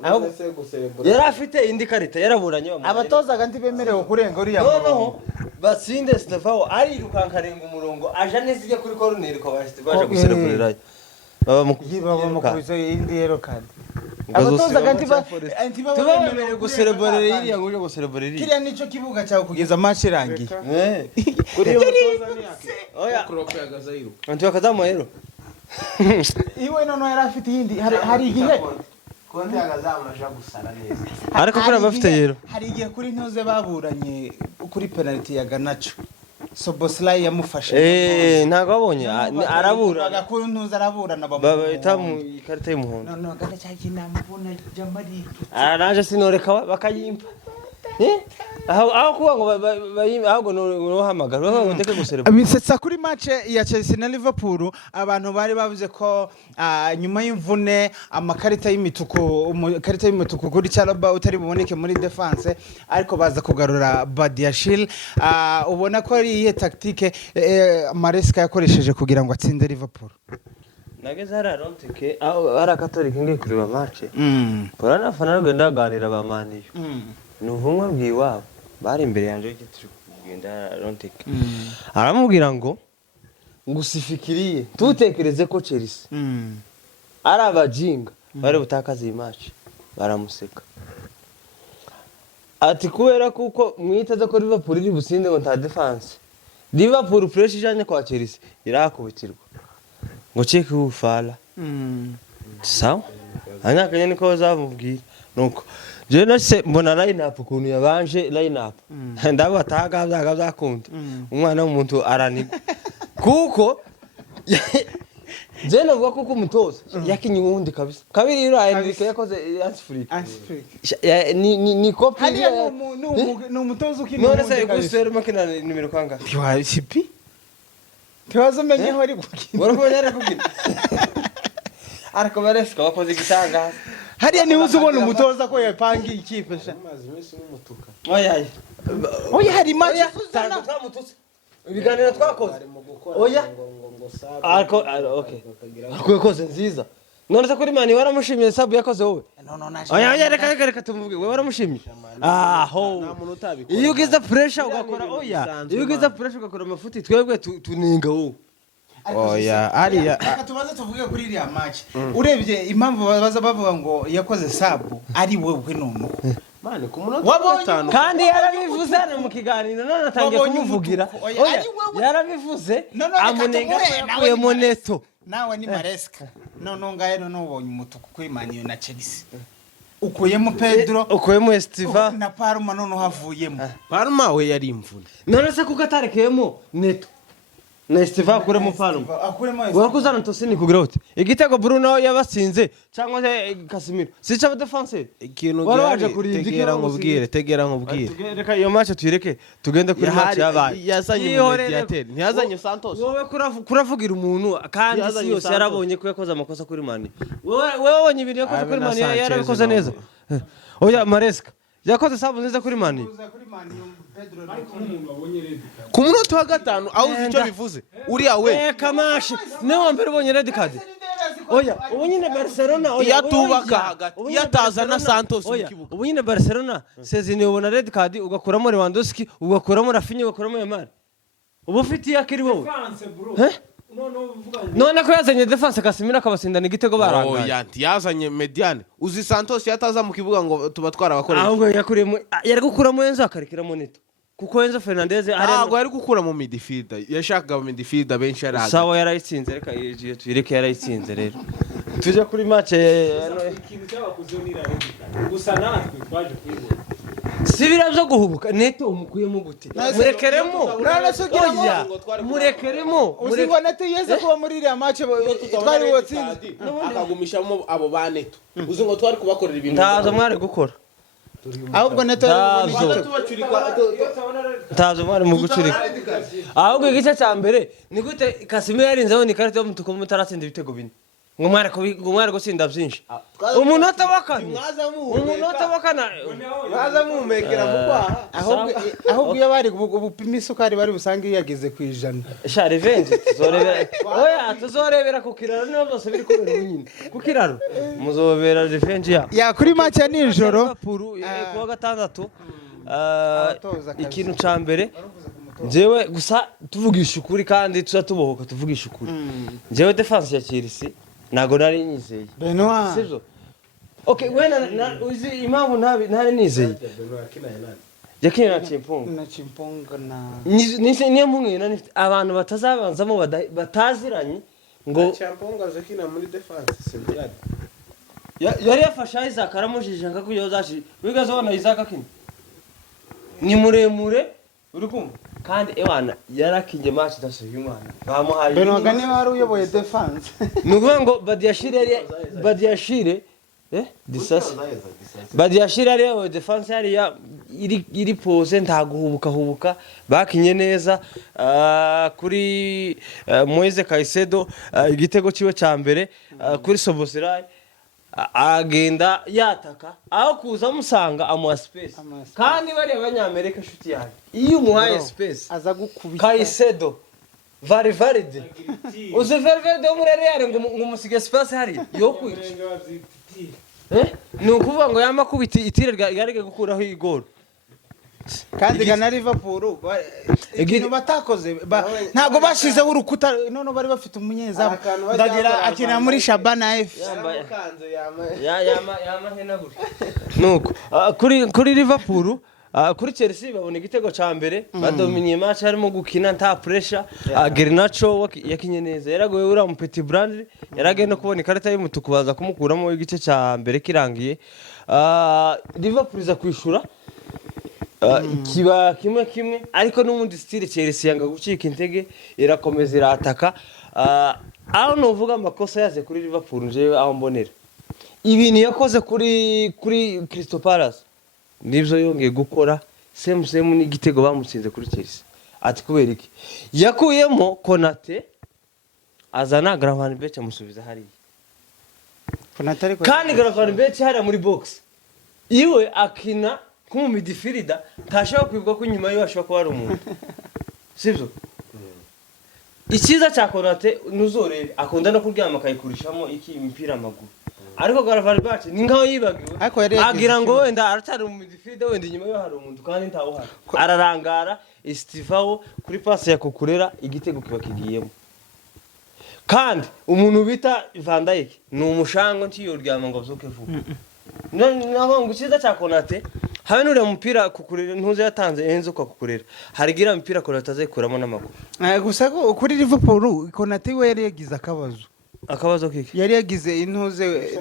yari afite indi karita yaraburanye abatozaga ntibemerewe kurenga uriya no batsinde Stefano ari rukankarenga umurongo aje nezije kuri corner ko baje gusereburirayo baba mukubise indi yero kandi abatozaga ntibemerewe gusereburira iriya ngo uje gusereburira kiriya nico kibuga cyawe kugeza match irangiye kuri yo batoza ni yake oya krope yagazairo anti wakazamo hero iwe nono yari afite yindi hari igihe konti yagazamu aje gusara neza ariko kuri abafite yero hari igihe kuri ntoze baburanye kuri penalty ya Garnacho Soboslai yamufashe ntago abonye arabura agakuru ntuza araburana babita mu ikarita y'umuhondo no gana cyaki namubona Jamari araje sinoreka bakayimpa aho kuba ngo ahubwo no hamagara ngo ndeke guserebura. bisetsa kuri match ya Chelsea na Liverpool abantu bari bavuze ko nyuma y'imvune amakarita y'imituku kuri Chalobah utari buboneke muri defense ariko baza kugarura Badiashile ubona ko ari iyihe tactique Maresca yakoresheje kugira ngo atsinde Liverpool. Nageze hari arontike ari akatorika ngiye kureba match porana fana rugenda ganira bamaniyo n'uvumwe bwiwabo bari imbere yanje iki turi kugenda arontike aramubwira ngo ngusifikiriye tutekereze ko Chelsea ari abajinga bari butakaza iyi match baramuseka ati kubera kuko mwitaza ko Liverpool iri businde ngo nta defense Liverpool fresh ijanye kwa Chelsea irakubitirwa ngo cheke ufala sawa anyakanya niko bazamubwira nuko je nase mbona line up kuntu yabanje line up ndabataga byakunda umwana w'umuntu aranigwa kuko je navuga kuko umutoza yakinye uwundi kabisa kabiri rero Henrique yakoze ni copy hariya no umutoza ukinye none se gusera makina nimero kanga tiwasipi tiwazamenye aho ari gukina warako yari gukina ariko Maresca wakoze igitangaza hariya niho uzubona umutoza ko yapangiye ikipe sha oya hari match tuzana ibiganiro twakoze oya ariko okay ariko yakoze nziza none se kuri mani waramushimiye sabu yakoze wowe oya reka tumuvuge wowe waramushimiye ho iyo ugize pressure ugakora oya iyo ugize pressure ugakora amafuti twebwe tuninga wowe oya hariya tubaze tuvuge kuri iriya match urebye impamvu baza bavuga ngo yakoze sabu ari wowe none mane ku munota wa 5 kandi yarabivuze mu kiganiro none atangiye kumuvugira yarabivuze amunenga yakuye moneto nawe ni Maresca none ngaye none ubonye umutuku kuri Man U na Chelsea ukuyemo Pedro ukuyemo Estiva na Parma none havuyemo Parma we yari imvune none se kuko atarekeyemo Neto na Estiva akuremo Parma warakuzana Tosini kugirote igitego Bruno yabasinze cyangwa se Casemiro sica abadefenseur ikintu tegera nkubwire reka iyo match tuyireke tugende kuri match yabaye yazanye mediateur ntiyazanye Santos wowe kuravugira umuntu kandi si yose yarabonye ko yakoze amakosa kuri Mani wowe wabonye ibintu yakoze kuri Mani yarabikoze neza oya Maresca yakoze sabu neza kuri Mani ku munota wa 5 aho icyo bivuze uriya we kamashi ne wa mbere ubonye red card oya ubu nyine Barcelona oya yatubaka hagati yatazana Santos mu kibuga ubu nyine Barcelona sezine ubona red card ugakuramo Lewandowski ugakuramo Rafinha ugakuramo Yamal ubu ufite yakiri wowe none ko yazanye defense Casemiro akabasindana igitego barangaye oya yazanye mediane uzi Santos yataza mu kibuga ngo tuba twarabakoreye ahubwo yakurimo yari gukuramo Enzo akarekiramo Neto kuko Enzo Fernandez ntabwo yari gukura mu midfielder yashakaga mu midfielder benshi yaraga sawa yarayitsinze reka iyo tuyireke yarayitsinze rero tuje kuri match ikintu cyabakuzeho gusa natwe twaje kwibona si biravyo guhubuka Neto umukuyemo gute murekeremo murekeremo uzingwa Neto yeze kuba muri iriya match twari wotsinze akagumishamo abo ba Neto uzi ngo twari kubakorera ibintu ndaza mwari gukora ahubwo Neto ntazo mwari mu gucurika ahubwo igice cya mbere ni gute Casemiro yarinzeho ni karate y'umutuku mutaratsinda ibitego bine ngo mwari gutsinda byinshi umunota wakana baza mumekera mu kwaha ahubwo iyo bari ubupima isukari bari busange yageze ku 100 sha revenge tuzorebera ku kiraro niho byose biri kubera nyine ku kiraro muzobera revenge ya kuri match ya nijoro kuwa gatandatu ikintu ca mbere njewe gusa tuvugisha ukuri kandi tubohoka tuvugisha ukuri njewe defense ya Chelsea nago nari nizeye Benoit sivyo okay wena uzi impamvu ntari nizeye yakina na Chimponga na niyo mpunge abantu batazabanzamo bataziranye ngo Chimponga zakina muri defense central yari yafasha Isaac aramujije nka kuyo zashi wigazo wana Isaac akina ni muremure uri kumva kandi ewana yarakinje match dasoye umwana bamuhaye Benoit gane wari uyoboye defense nuvuga ngo Badiashile disasi Badiashile ari defense yari ya iri pose nta guhubuka bakinye neza kuri Moise Caicedo igitego ciwe ca mbere kuri Soboslai agenda yataka aho kuza musanga amuha space kandi bari abanyamerika inshuti yanjye iyo umuhaye space aza gukubita Caicedo Valverde uzi Valverde wo muri Real ngo umusige space hari yo kwica ni ukuvuga ngo yamakubita itire ryarige gukuraho igoro kandi gana Liverpool ikintu batakoze ntago bashizeho urukuta none bari bafite umunyezamu ndagira akina muri Shabana F yamahenagura nuko kuri Liverpool kuri Chelsea babona igitego ca mbere badominiye match harimo gukina nta pressure Garnacho yakinye neza yaragoye ura mu Petit Brand yaragiye no kubona ikarita y'umutuku baza kumukuramo igice ca mbere kirangiye Liverpool za kwishura kiba kimwe ariko n'umundi style Chelsea yanga gucika intege irakomeza irataka aho novuga amakosa yaze kuri Liverpool nje aho mbonera ibintu yakoze kuri Crystal Palace nibyo yongeye gukora same n'igitego bamutsinze kuri Chelsea ati kubera iki yakuyemo Konate azana Gravenberch amusubiza hariya kandi Gravenberch hariya muri box iwe akina kumu midfielder ntashobora kwibuka ko nyuma yo ashobora kuba ari umuntu sibyo ikiza cya Konate nuzorere akunda no kuryama akayikurishamo iki imipira amaguru ariko Gravenberch ni ngaho yibagiwe agira ngo wenda aratari mu midfielder wenda nyuma yo hari umuntu kandi ntawo hari ararangara Estivao kuri passe ya Kukurera igitego kiba kigiyemo kandi umuntu bita Van Dijk ni umushango ntiyo ryama ngo azuke vuba naho ngo ikiza cya Konate habe nure mupira Kukurera ntuze yatanze Enzo kwa Kukurera harigira mupira Konate azayikuramo n'amaguru gusa kuri Liverpool Konate we yari yagize akabazo kiki yari yagize intuze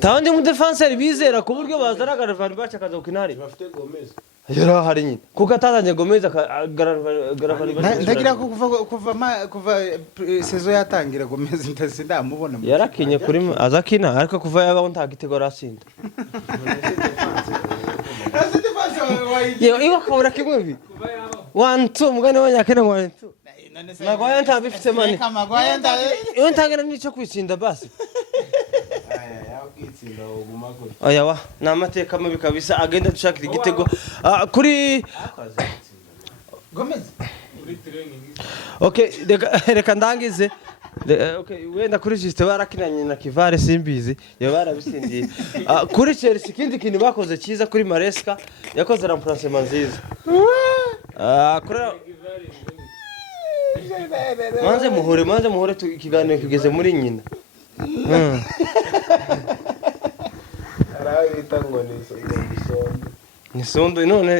tawandi mu defenseur bizera ku buryo bazaraga Gravenberch akaza kukinari bafite Gomez yara hari nyine kuko atazanye Gomez Gravenberch ndagira ko kuva saison yatangira Gomez ndamubona yarakinye kuri azakina ariko kuva yabaho nta gitego rasinda iwa kabura kimwe bi 1-2 mugane wanyakene 1-2 Maguire ntabifite mane iyo ntangana nico kwitsinda basi oya wa namateka mabi kabisa agenda dushakira igitego kuri Gomez kuri training okay reka ndangize okay wenda kuri Juste barakinanye na Kivare simbizi yo barabisindiye kuri Chelsea ikindi kintu bakoze cyiza kuri Maresca yakoze remplacement nziza kuri manze muhore ikiganiro kigeze muri nyina arabita ngo ni sondo none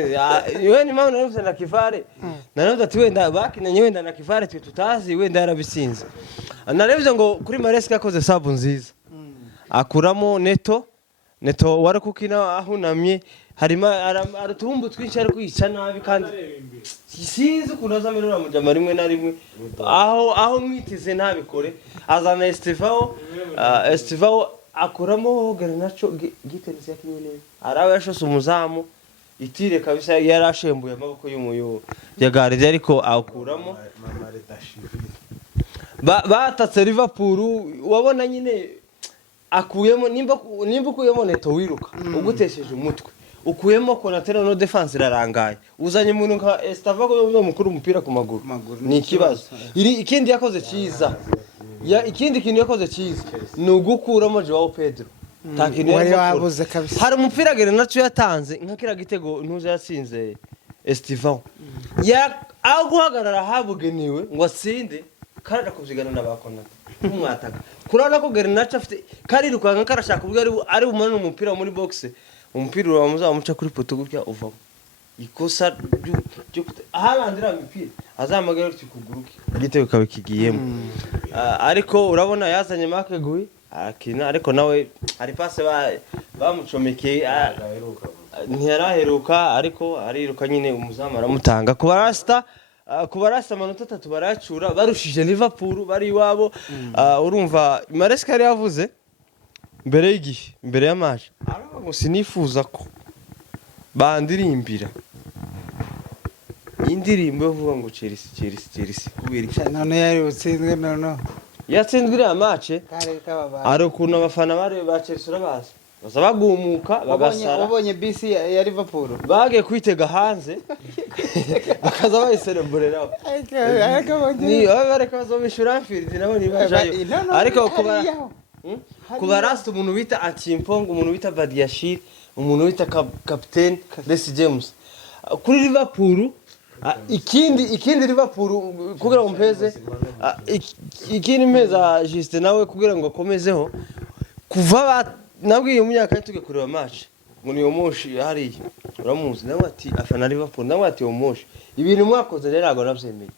yewe ni mama navuze na Kivare nanavuze ati wenda bakinanye wenda na Kivare twe tutazi wenda yarabisinze naravuze ngo kuri Maresca yakoze sabu nziza akuramo Neto wari kukina ahunamye harimo aratumbu twinshi ari kwica nabi kandi sinzi kunoza merura mujama rimwe na rimwe aho mwitize ntabikore azana Estivao akuramo Garnacho gitenisi yakinye neza arawe yashose umuzamu itire kabisa yarashembuye amaboko y'umuyo ya Garde ariko akuramo batatse Liverpool wabona nyine akuyemo nimba ukuyemo Neto wiruka ugutesheje umutwe ukuyemo Konate no defense irarangaye uzanye umuntu nka Estivao no mukuru umupira ku maguru ni ikibazo ikindi yakoze cyiza ikindi kintu yakoze cyiza ni ugukuramo Joao Pedro takintu yabuze kabisa hari umupira Garnacho yatanze nkakira gitego ntuze yatsinze Estivao aho guhagarara habugenewe ngo atsinde karada kubyigana n'abakonate umwataka kurana ko Garnacho afite kariruka karashaka ubwo ari bumana umupira muri box umupira uramuzamuca kuri poto gutya uvamo ikosa aharandira imipira azamagara cyukuguruke igitego kabe kigiyemo ariko urabona yazanye Makegui akina ariko nawe ari passe bamucomekeye ntiyaraheruka ariko ariruka nyine umuzamu aramutanga kubarasta amanota 3 baracura barushije Liverpool bari iwabo urumva Maresca yari yavuze mbere y'igihe mbere ya match aravuga ngo sinifuza ko bandirimbira indirimbo yo kuvuga ngo Chelsea kubera iki none yari utsinzwe none yatsinzwe iriya match kare kababa ari ukuntu abafana bari ba Chelsea urabazi baza bagumuka bagasara wabonye bisi ya Liverpool bagiye kwitega hanze bakaza bayiserebureraho ni bareka bazobishura Anfield nabo nibajayo ariko kuba rasta umuntu bita Achimpong umuntu bita Badiashile umuntu bita captain Reece James kuri Liverpool ikindi Liverpool kugira ngo mpeze ikindi meza Justin nawe kugira ngo akomezeho kuva nabwiye mu myaka tuge kureba match ngo niyo moshi hari uramuzi nawe ati afana Liverpool nawe ati yo moshi ibintu mwakoze rero ago nabyemeye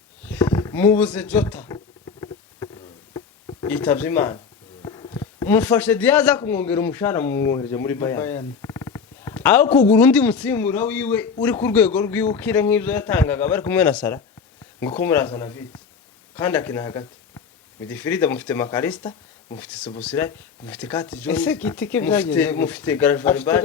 mubuze Jota itavye Imana mufashe Diaz akumwongera umushara mumwohereje muri Bayern aho kugura undi musimbura wiwe uri ku rwego rw'ukire nk'ivyo yatangaga bari kumwe na Sara ngo ko murazana vite kandi akina hagati midfielder mufite Makalista mufite Subusira mufite Kati John ese kitike byageze mufite Garvaribac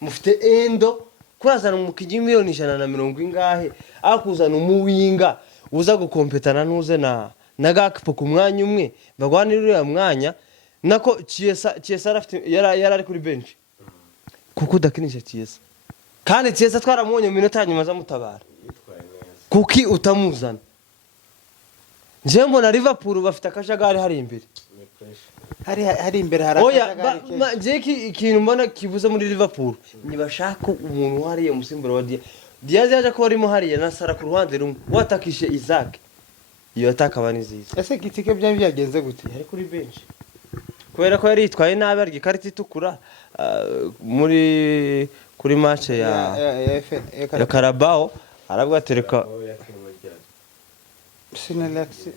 mufite Endo kurazana umukinyi miliyoni 150 ingahe akuzana umuwinga uza gukompetana nuze na Gakpo ku mwanya umwe bagwanira uriya mwanya nako Chiesa arafite yari kuri bench kuko udakinisha Chiesa kandi Chiesa twaramunye mu minota nyuma za mutabara kuki utamuzana nje mbona Liverpool bafite akajagari hari imbere hari imbere harakajagari oya jeki ikintu mbona kibuze muri Liverpool nibashaka umuntu wariye musimbura wa Diaz yaje ko arimo hariye na Sara ku ruhande rumwe watakishe Isaac iyo atakabani ziza ese kitike byari byagenze gute yari kuri bench kubera ko yari yitwaye nabi arya ikarita itukura muri kuri match ya Carabao arabwa tereka Sinalaxi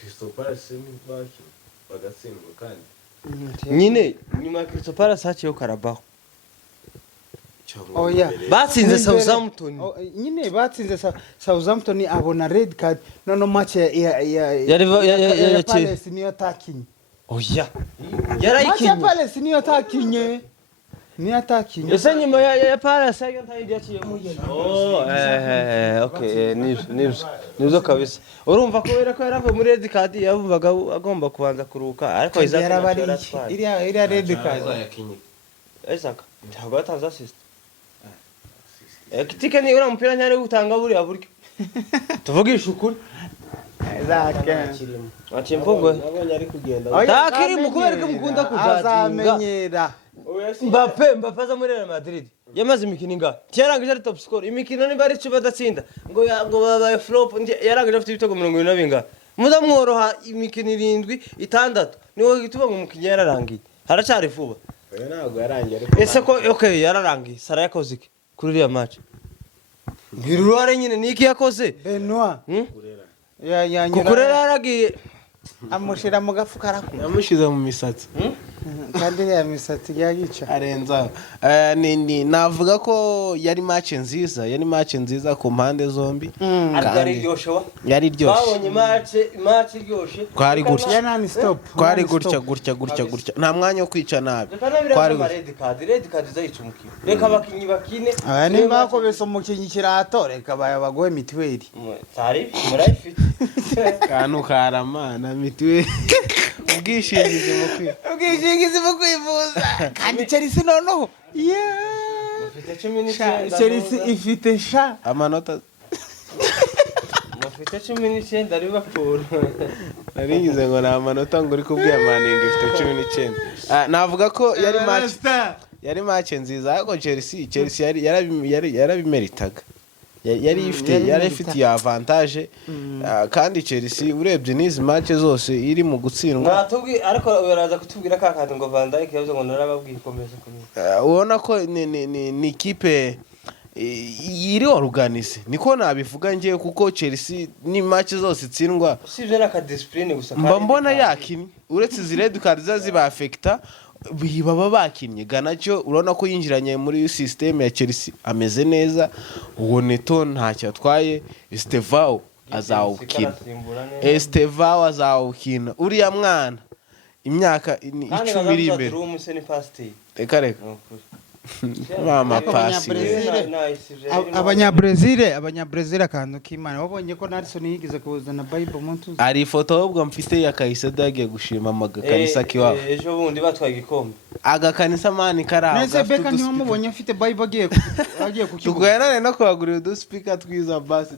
Crystal Palace baki bagatsindwa kandi nyine nyuma Crystal Palace haciye Carabao oya batsinze Southampton nyine batsinze Southampton abona red card none match ya Palace niyo takinye oya yarayikinye Palace niyo takinye ni atakinye ese nyuma ya Palace ayo ntayindi yaciyemo okay nibyo kabisa urumva ko era ko yaravuye muri red card yavugaga agomba kubanza kuruka ariko iriya red card Isaac ntabwo atanze assist kitike ni ura mpira nyari gutanga buri aburyo tuvugisha ukuri Achimpong nabonye ari kugenda takiri mukubereke mukunda kuzatinga Mbappe aza muri Real Madrid yamaze imikino inga cyarangije ari top score imikino ni bari cyo badatsinda ngo babaye flop yarangije afite ibitego 20 binga muza mworoha imikino 7 6 niwo gituba mu mukinya yararangiye haracari vuba oya ntabwo yarangiye ariko ese ko okay yararangiye Sara yakoze iki kuri iriya match Giruare nyine niki yakoze Benoit kukurera yaragiye amushira mu gafuka arakura yamushize mu misatsi kandi ya misatsi yagica arenza navuga ko yari match nziza ku mpande zombi ari ryoshe wa yari ryoshe babonye match ryoshe kwari gutya ya nani stop kwari gutya nta mwanya wo kwica nabi kwari red card zayica umukino reka abakinyi bakine aya ni bako beso umukinyi kirato reka baguhe mitweli tari murayifite kantu karamana mitweli ubwishingizi mu kwivuza kandi Chelsea noneho Chelsea ifite sha amanota mufite 19 Liverpool naringize ngo na manota ngo uri kubwira maninga ifite 19 navuga ko yari match nziza ariko Chelsea yarabimeritaga yari ifite ya avantage kandi Chelsea urebye n'izi match zose iri mu gutsindwa natubwi ariko baraza kutubwira kakandi ngo Van Dijk yavuze ngo narababwiye komeza ubona ko ni ikipe iri organize niko nabivuga ngiye kuko Chelsea ni match zose itsindwa sivyo naka discipline gusa mbona yakinnye uretse izi red card ziba affecta baba bakinnye Garnacho urabona ko yinjiranye muri system ya Chelsea ameze neza uwo Neto ntacyo atwaye Estevao azawukina uriya mwana imyaka 10 iri imbere reka mama pasi abanyabrezil akantu k'Imana wabonye ko Nelson yigeze kuzana Bible mu ntuzi ari ifoto ahubwo mfite ya Kaisedo yagiye gushima amakanisa kiwabo ejo bundi batwaye igikombe agakanisa mani karaho nese beka niho mubonye afite Bible agiye ku kigo tugwerane no kwagurira uduspika twiza basi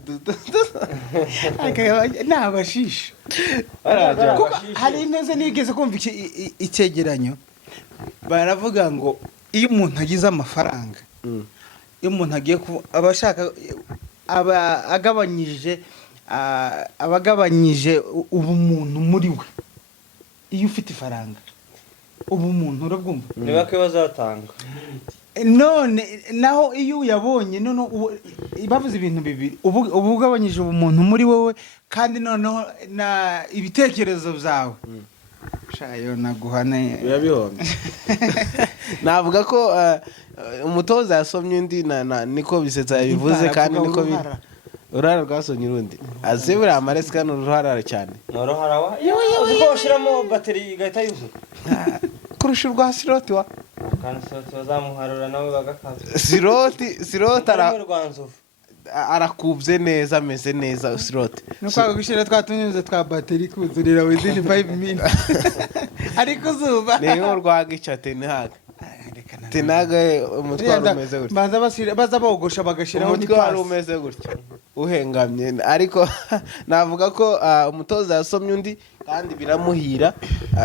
nabashisha hari imeze nigeze kumva icyegeranyo baravuga ngo iyo umuntu agize amafaranga iyo umuntu agiye abashaka abagabanyije ubumuntu muri we iyo ufite ifaranga ubumuntu urabwumva niba ko bazatanga none naho iyo uyabonye none bavuze ibintu bibiri ubu ugabanyije ubumuntu muri wowe kandi noneho ibitekerezo byawe shayo naguhane birabihomye navuga ko umutoza yasomye undi niko bisetsa yabivuze kandi niko urara rwasomye urundi aze buriya amaresi kandi uruharara cyane noroharawa uko ushyiramo bateri igahita yuzuye kurusha urwa siroti wa kandi siroti bazamuharura nawe bagakaza siroti arakubye neza ameze neza siroti nuko gushyira twatunyuze twa bateri kuzurira within 5 minutes ariko zuba niyo rwagica tenaga umutwaro umeze gutya baza bogosha bagashiraho umutwaro umeze gutya uhengamye ariko navuga ko umutoza yasomye undi kandi biramuhira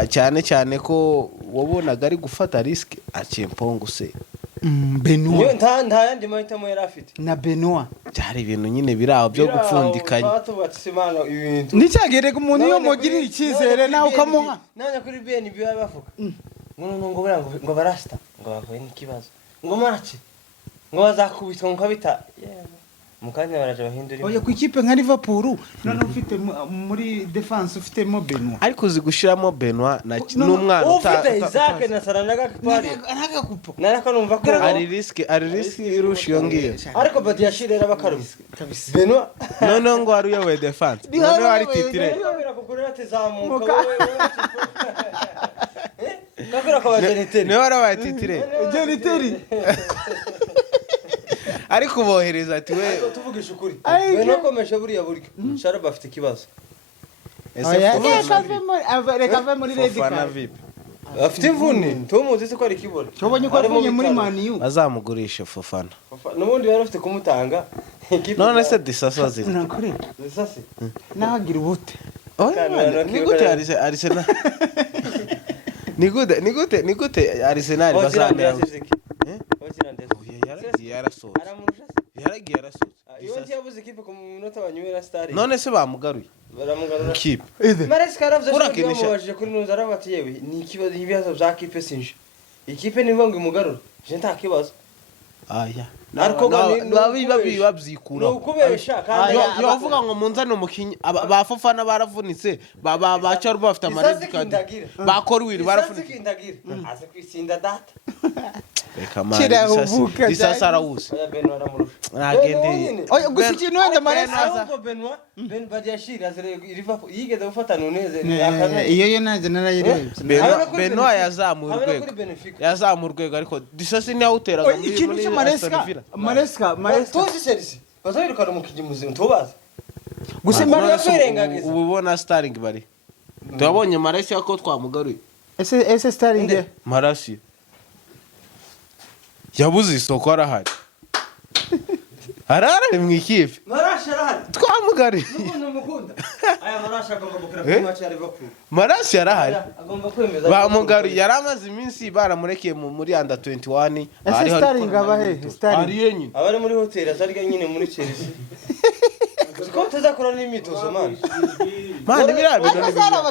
cyane cyane ko wabonaga ari gufata risk akempongo se Benoit nta yandi mahitamo yari afite na Benoit byari ibintu nyine biraho byo gupfundikanya nicyagereka umuntu iyo mugirira icyizere nawe ukamuha nanya kuri BNB bavuga ngo bura ngo barasta ngo bavuye n'ikibazo ngo match ngo bazakubitwa ngo kabita mukanya baraje bahindura oya ku ikipe nka Liverpool none ufite muri defense ufitemo Benoit ariko uzi gushiramo Benoit n'umwana ufite Isaac na Saranaga kwari nagakupo narako numva ko ari risk irusha iyo ngiyo ariko Badiashile n'abakaruzi Benoit none ngo ari uyoboye defense none ari titire birakugurira tezamuka kakora kwa geniteri niwe warabaye titire geniteri ariko bohereza ati we tuvugisha ukuri Benoit komesha buriya buryo Sharaba afite ikibazo reka ave muri red card afite imvune tumuzi se ko ari kibona cyobonye ko avuye muri Man U azamugurisha Fofana n'ubundi bari bafite kumutanga none se disasa ziri nakore disasa nagira ubute nigute Arsenal nigute Arsenal bazamera yaragiye arasoza iyo ntiyabuze ikipe ku munota wa nyuma Star none se bamugaruye baramugarura ikipe Mares Karavuze ko bamubajije kuri nuza arabati yewe ni ikibazo ibibazo bya kipe sinje ikipe nivuga ngo imugarura je nta kibazo aya ariko babyikura ukubesha kandi yavuga ngo munzane umukinyi ba Fofana baravunitse ba Charu bafite amaredi kandi bakora wiri baravunitse aze kwisinda data reka mari disasa arawuse nagende oya gusa ikintu wenda Mares ahubwo Benoit Badiashile azere Liverpool yigeze gufata nuneze iyo naje narayirebye Benoit yazamuye urwego ariko disasa ni awuteraga muri Maresca tuzi Chelsea bazoyirukana umukiji muzima tubaza gusa Maresca ubu bona Sterling bari twabonye Maresca ko twamugaruye ese Sterling Maresca yabuze isoko arahari arara mu ikipe twamugari Marasi yarahari bamugari yaramaze iminsi baramurekeye muri under 21 ese Sterling abahe Sterling abari muri hotel azarya nyine muri Chelsea ko tuzakora n'imitozo man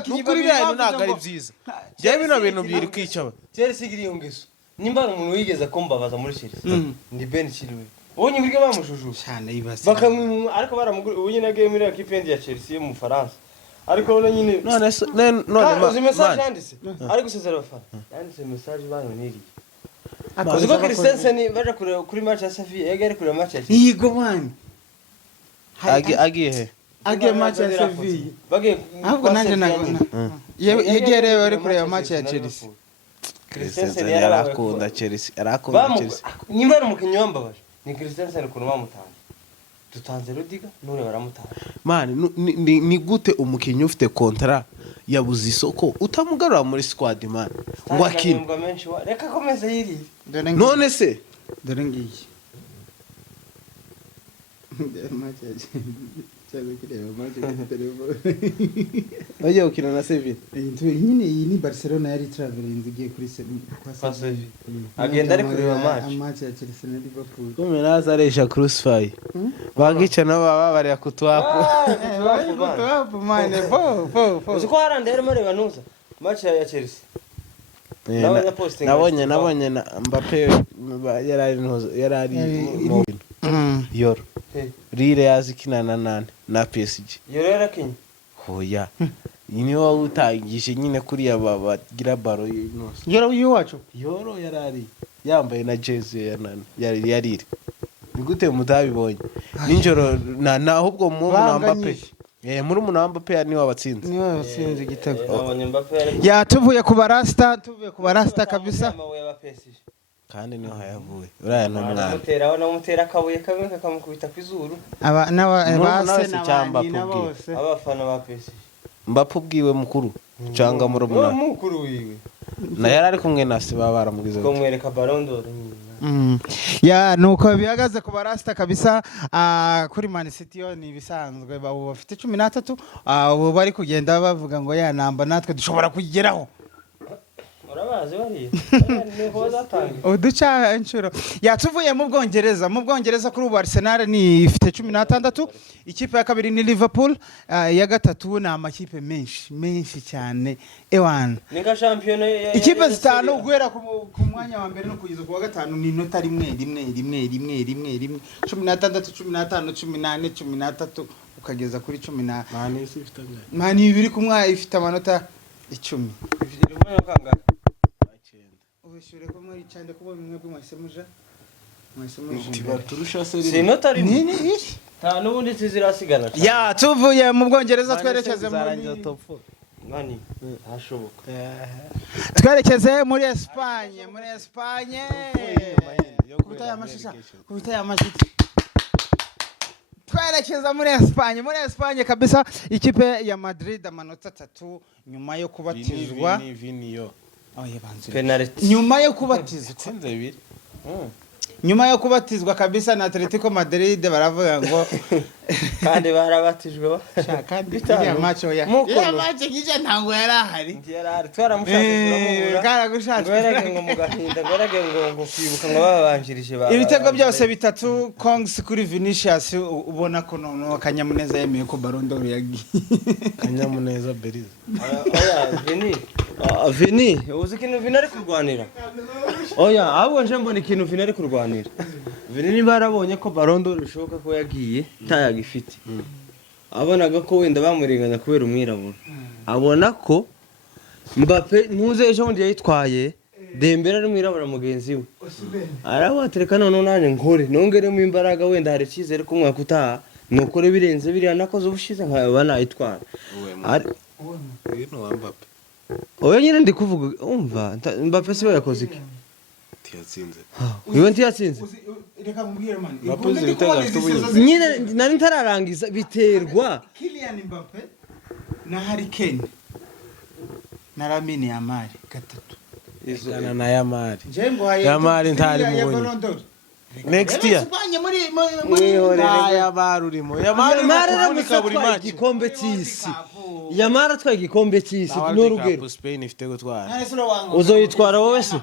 nukuri biriya ntabwo ari byiza bya bino bintu biri kwicaba Chelsea iri yongeso nimba umuntu wigeze kumbabaza muri Chelsea ndi Ben Chilwell ubonye uburyo bamushujuje cyane yibase ariko baramugura ubu nyine agiye muri equipe ya Chelsea mu Faransa ariko nyine none uzi message yanditse ariko sezera bafana yanditse message banoniriye uziko Christensen baje kuri match ya Sevilla yagere kuri match ya Chelsea yigo man agiye match ya Sevilla bagiye ahubwo nanje yegerewe ari kuri match ya Chelsea Christensen yarakunda Chelsea yarakunda Chelsea nyimba ari umukinnyi wambabaje ni Christensen ukuntu bamutanze dutanze Rudiga none baramutanze man ni gute umukinnyi ufite contrat yabuze isoko utamugarura muri squad man ngo akine reka komeze yiri none se dore ngiyi oye ukina na Sevilla nyine iyi ni Barcelona yari traveling igiye kuri kwa Sevilla agenda ari kureba match ya Chelsea na Liverpool kome nazaresha crucify bagica nabo baba bari kutwapo kutwapo mane bo uko harandera mareba nuza match ya Chelsea nabonye na Mbappe yarari Yoro Rire yazikina na nane na PSG Yoro yarakinye hoya ni wowe utangije nyine kuri bagira baro yose Yoro yuwacu Yoro yarari yambaye na jersey ya nane yariri bigute mutabibonye ninjoro na ahubwo mu Mbappe muri Mbappe ni wabatsinze igitego tuvuye ku barasta kabisa kandi niho hayavuye uraya no mwana namutera akabuye kamwe kakamukubita kwizuru base n'abandi bose abafana ba PSG Mbappe ubwiwe mukuru canga murumuna mukuru wiwe na yarari kumwe na se baba baramugize ko mwereka Ballon d'Or ya nuko bihagaze ku barasta kabisa kuri Man City yo ni bisanzwe babo bafite 13 ubu bari kugenda bavuga ngo ya namba natwe dushobora kugeraho urabazi bari niho zatanga uduca inshuro yatuvuye mu Bwongereza kuri ubu Arsenal ni ifite 16 ikipe ya kabiri ni Liverpool ya gatatu na amakipe menshi cyane ewan ninga champion ikipe zitanu guhera ku mwanya wa mbere no kugeza ku wa gatanu ni inota rimwe 16 15 18 ukageza kuri 10 mani biri kumwa ifite amanota 10 umwana kangahe ubishure ko muri cyane kubo bimwe bw'amasemuja turusha seri sinota rimwe nini ta nubundi tizirasigana ya tuvuye mu Bwongereza twerekeze muri top 4 mani hashoboka twerekeze muri Espagne kubita ya mashiti twerekeza muri Espagne kabisa ikipe ya Madrid amanota 3 nyuma yo kubatizwa penalty nyuma yo kubatizwa tsinze bibiri nyuma yo kubatizwa kabisa na Atletico Madrid baravuga ngo kandi barabatijwe kandi ya match ya match gije ntango yarahari twaramushatse turamubura karagushatse ngwereke ngo mugahinda ngwereke ngo kwibuka ngo babanjirije ibitego byose bitatu Kongs kuri Vinicius ubona ko none akanyamuneza yemeye ko Ballon d'Or yagiye kanyamuneza Beriza Vini uzi ikintu Vini ari kurwanira oya ahubwo nje mbona ikintu Vini ari kurwanira Vini niba arabonye ko Ballon d'Or bishoboka ko yagiye tayagifite abonaga ko wenda bamurenganya kubera umwirabura abona ko Mbappe ntuze ejo bundi yitwaye Dembele ari mwirabura mugenzi we arabatereka none nanye nkore nongeremo imbaraga wenda hari cyizere ko mwaka utaha nukore birenze biriya nakoze ubushize nkabana yitwara no Mbappe oya nyine ndi kuvuga umva Mbappe siwe yakoze iki tiyatsinze iwe ntiyatsinze reka mubwire man nyine nari ntararangiza biterwa Kylian Mbappe na Harry Kane na Lamine Yamal gatatu izana na Yamal Yamal ntari mubonye next year Yamal urimo Yamal aramutse igikombe cy'isi Yamal atwaye igikombe cy'isi n'urugero Spain ifite gutwara uzoyitwara wowe se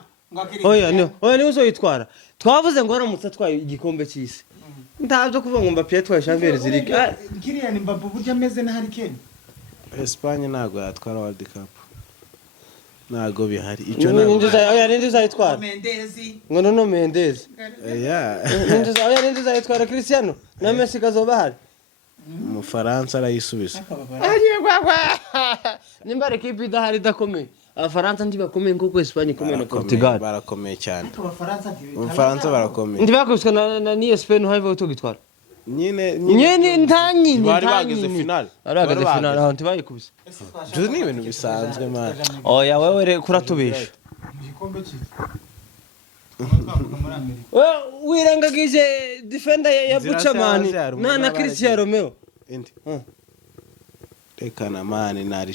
oya ni uzoyitwara twavuze ngo aramutse atwaye igikombe cy'isi ntabyo kuvuga ngo Mbappe yatwaye Champions League Kylian Mbappe burya ameze na Harry Kane Espagne ntago yatwara World Cup ntago bihari icyo nindi uzayitwara ngo no Mendes nindi uzayitwara Cristiano na Messi kazoba hari mu Faransa arayisubiza nimba equipe idahari idakomeye Abafaransa ntibakomeye nkuko Espagne ikomeye na Portugal barakomeye cyane Abafaransa barakomeye ntibakubiswe na ni Spain haje utogitwara nyine ntanyine bari bageze final aho ntibayikubise byo ni ibintu bisanzwe man oya wewe kuratubesha igikombe cyiza twavuga muri Amerika wirengagije defender ya Inzira Buchamani zaho zihari, na umuntu Cristiano Romeo. indi reka na mani na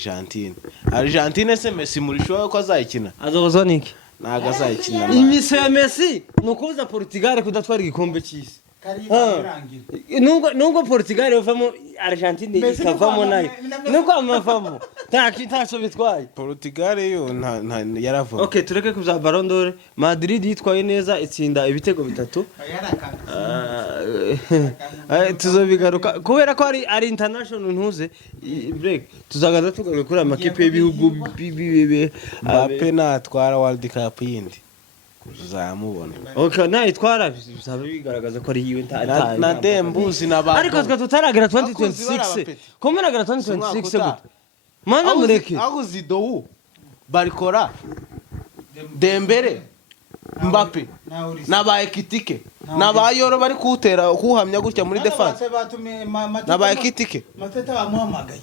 Argentine se Messi murishoboye ko azayikina Azobozwa niki? ntago azayikina mani. Imiso ya Messi nukubuza Portugal kudatwara igikombe cy'isi. Nubwo Portugal yavamo Argentine ikavamo nayo. Nuko amavamo. Ntacyo bitwaye. Portugal yo yaravamo. Okay, tureke kuza Ballon d'Or. Madrid yitwaye neza itsinda ibitego 3. Tuzobigaruka kubera ko ari international ntuze break. Tuzagaza tugaruka kuri amakipe y'ibihugu Mbappe natwara World Cup yindi. Uzamubona. Okay, nayitwara bizaba bigaragaza ko ari yiwe na Dembuzi n'abantu. ariko twe tutaragira 2026 komeragera 2026 gute mana mureke aho Zidou Barcola Dembele Mbappe n'aba Ekitike n'aba Yoro bari kuwutera kuhamya gutya muri defense n'aba Ekitike Mateta bamuhamagaye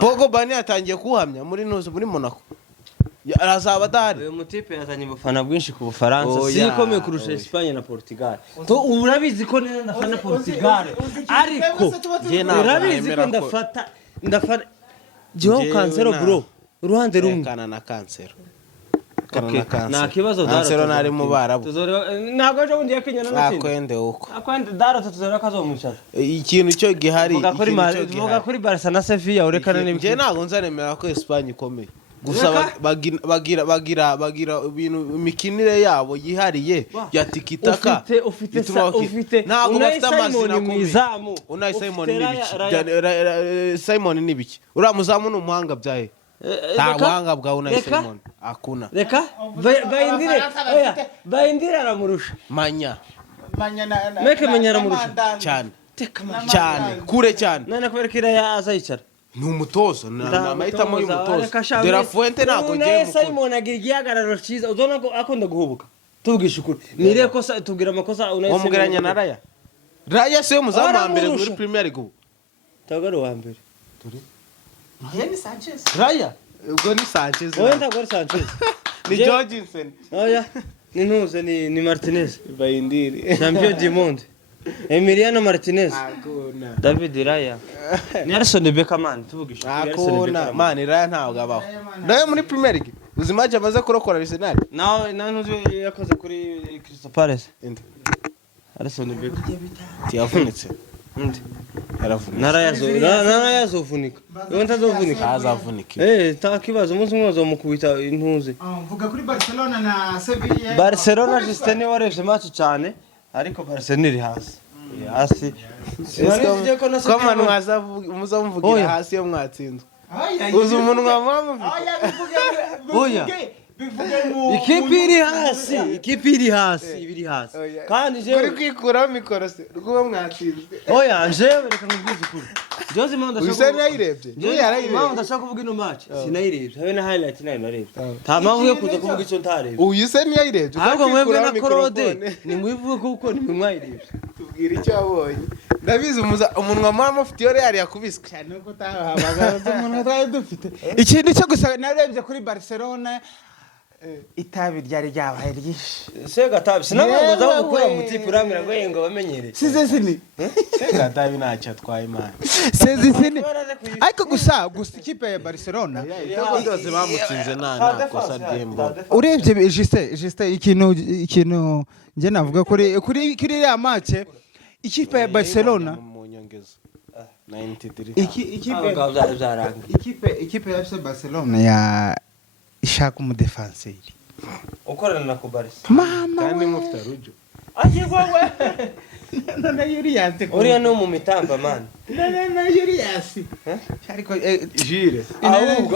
Pogba yatangiye kuhamya muri Monaco arazaba adahari. uyu mutipe yazanye ubufana bwinshi ku Bufaransa sikomeye kurusha Espagne na Portugal to urabizi ko neza ndafana Portugal ariko urabizi ko ndafata Joao Cancelo bro uruhande rumwe kana na Cancelo nta kibazo Cancelo nari mu Barabu ntabwo ejo bundi yakenyana n'ikindi akwende uko akwende daro tuzora kazomwicara ikintu cyo gihari vuga kuri Barca na Sevilla urekana n'ibiki je ntago nzaremera ko Espagne ikomeye gusa bagira ibintu imikinire yabo yihariye ya tikitaka ufite ntago bafite amazina mwizamu Unai Simon nibiki uramuzamu n'umuhanga byahe nta buhanga bwa Unai Simon akuna reka bayindire aramurusha manya aramurusha cyane kure cyane none kubereka yaza yicara ni umutozo n'amahitamo y'umutozo de la Fuente ntago ngiye mukuru Simon agira igihagararo cyiza uzona ko akunda guhubuka tuvugisha ukuri nire ko tubwira amakosa Unai Simon wamugeranya na Raya se muzamu wa mbere muri Premier League tagaro wa mbere ni Sanchez Raya ubwo ni Sanchez oya ntabwo ari Sanchez ni Jorgensen oya ni ntuze ni Martinez Bayindiri champion du monde Emiliano Martinez akuna David Raya Nelson Beckman tuvugisha akuna man Raya ntabwo abaho nayo muri Premier League uzimaje amaze kurokora Arsenal nawe ntuzi yakoze kuri Crystal Palace indi Nelson Beckman tiyavunitse ndi yaravunitse narayazovunika yo ntazovunika azavunika ta kibazo umunsi umwe bazomukubita intuze vuga kuri Barcelona na Sevilla Barcelona Justine warebye match cyane ariko Barcelona iri hasi ko manu muzamuvugira hasi yo mwatsinzwe uzi umuntu mwamuvika oya ikipe iri hasi kandi je uri kwikuraho mikoro se rwuwo mwatsinzwe oya jewe reka nkubwize ukuri Jose Manda Usa nayirebye Manda ndashaka kuvuga ino match sinayirebye habe na highlight nayo narebye nta mpamvu yo kuza kuvuga icyo ntarebye uyu se niyayirebye ahubwo mwebwe na Korode ni mwivuge kuko ni mwayirebye tubwira icyo wabonye ndabizi umunwa mama ufite iyo Real yakubiswe cyane uko tahabaga umuntu twari dufite ikintu cyo gusa narebye kuri Barcelona itabi ryari ryabaye ryinshi sega tabi sinabwo za gukura mutipe uramira ngo yengo bamenyere size sini sega tabi ntacyo atwaye imana size sini ariko gusa ikipe ya Barcelona ibitego byose bamutsinze nta kosa ryembo urebye juste ikintu nge navuga kuri ya match ikipe ya Barcelona mu nyongezo 93 ikipe ya Barcelona ya ishaka umudefanseri ukorana na Kubarisa mama kandi mufite rujo agirwawe na Julius uriya no mu mitamba man na Julius ariko Jire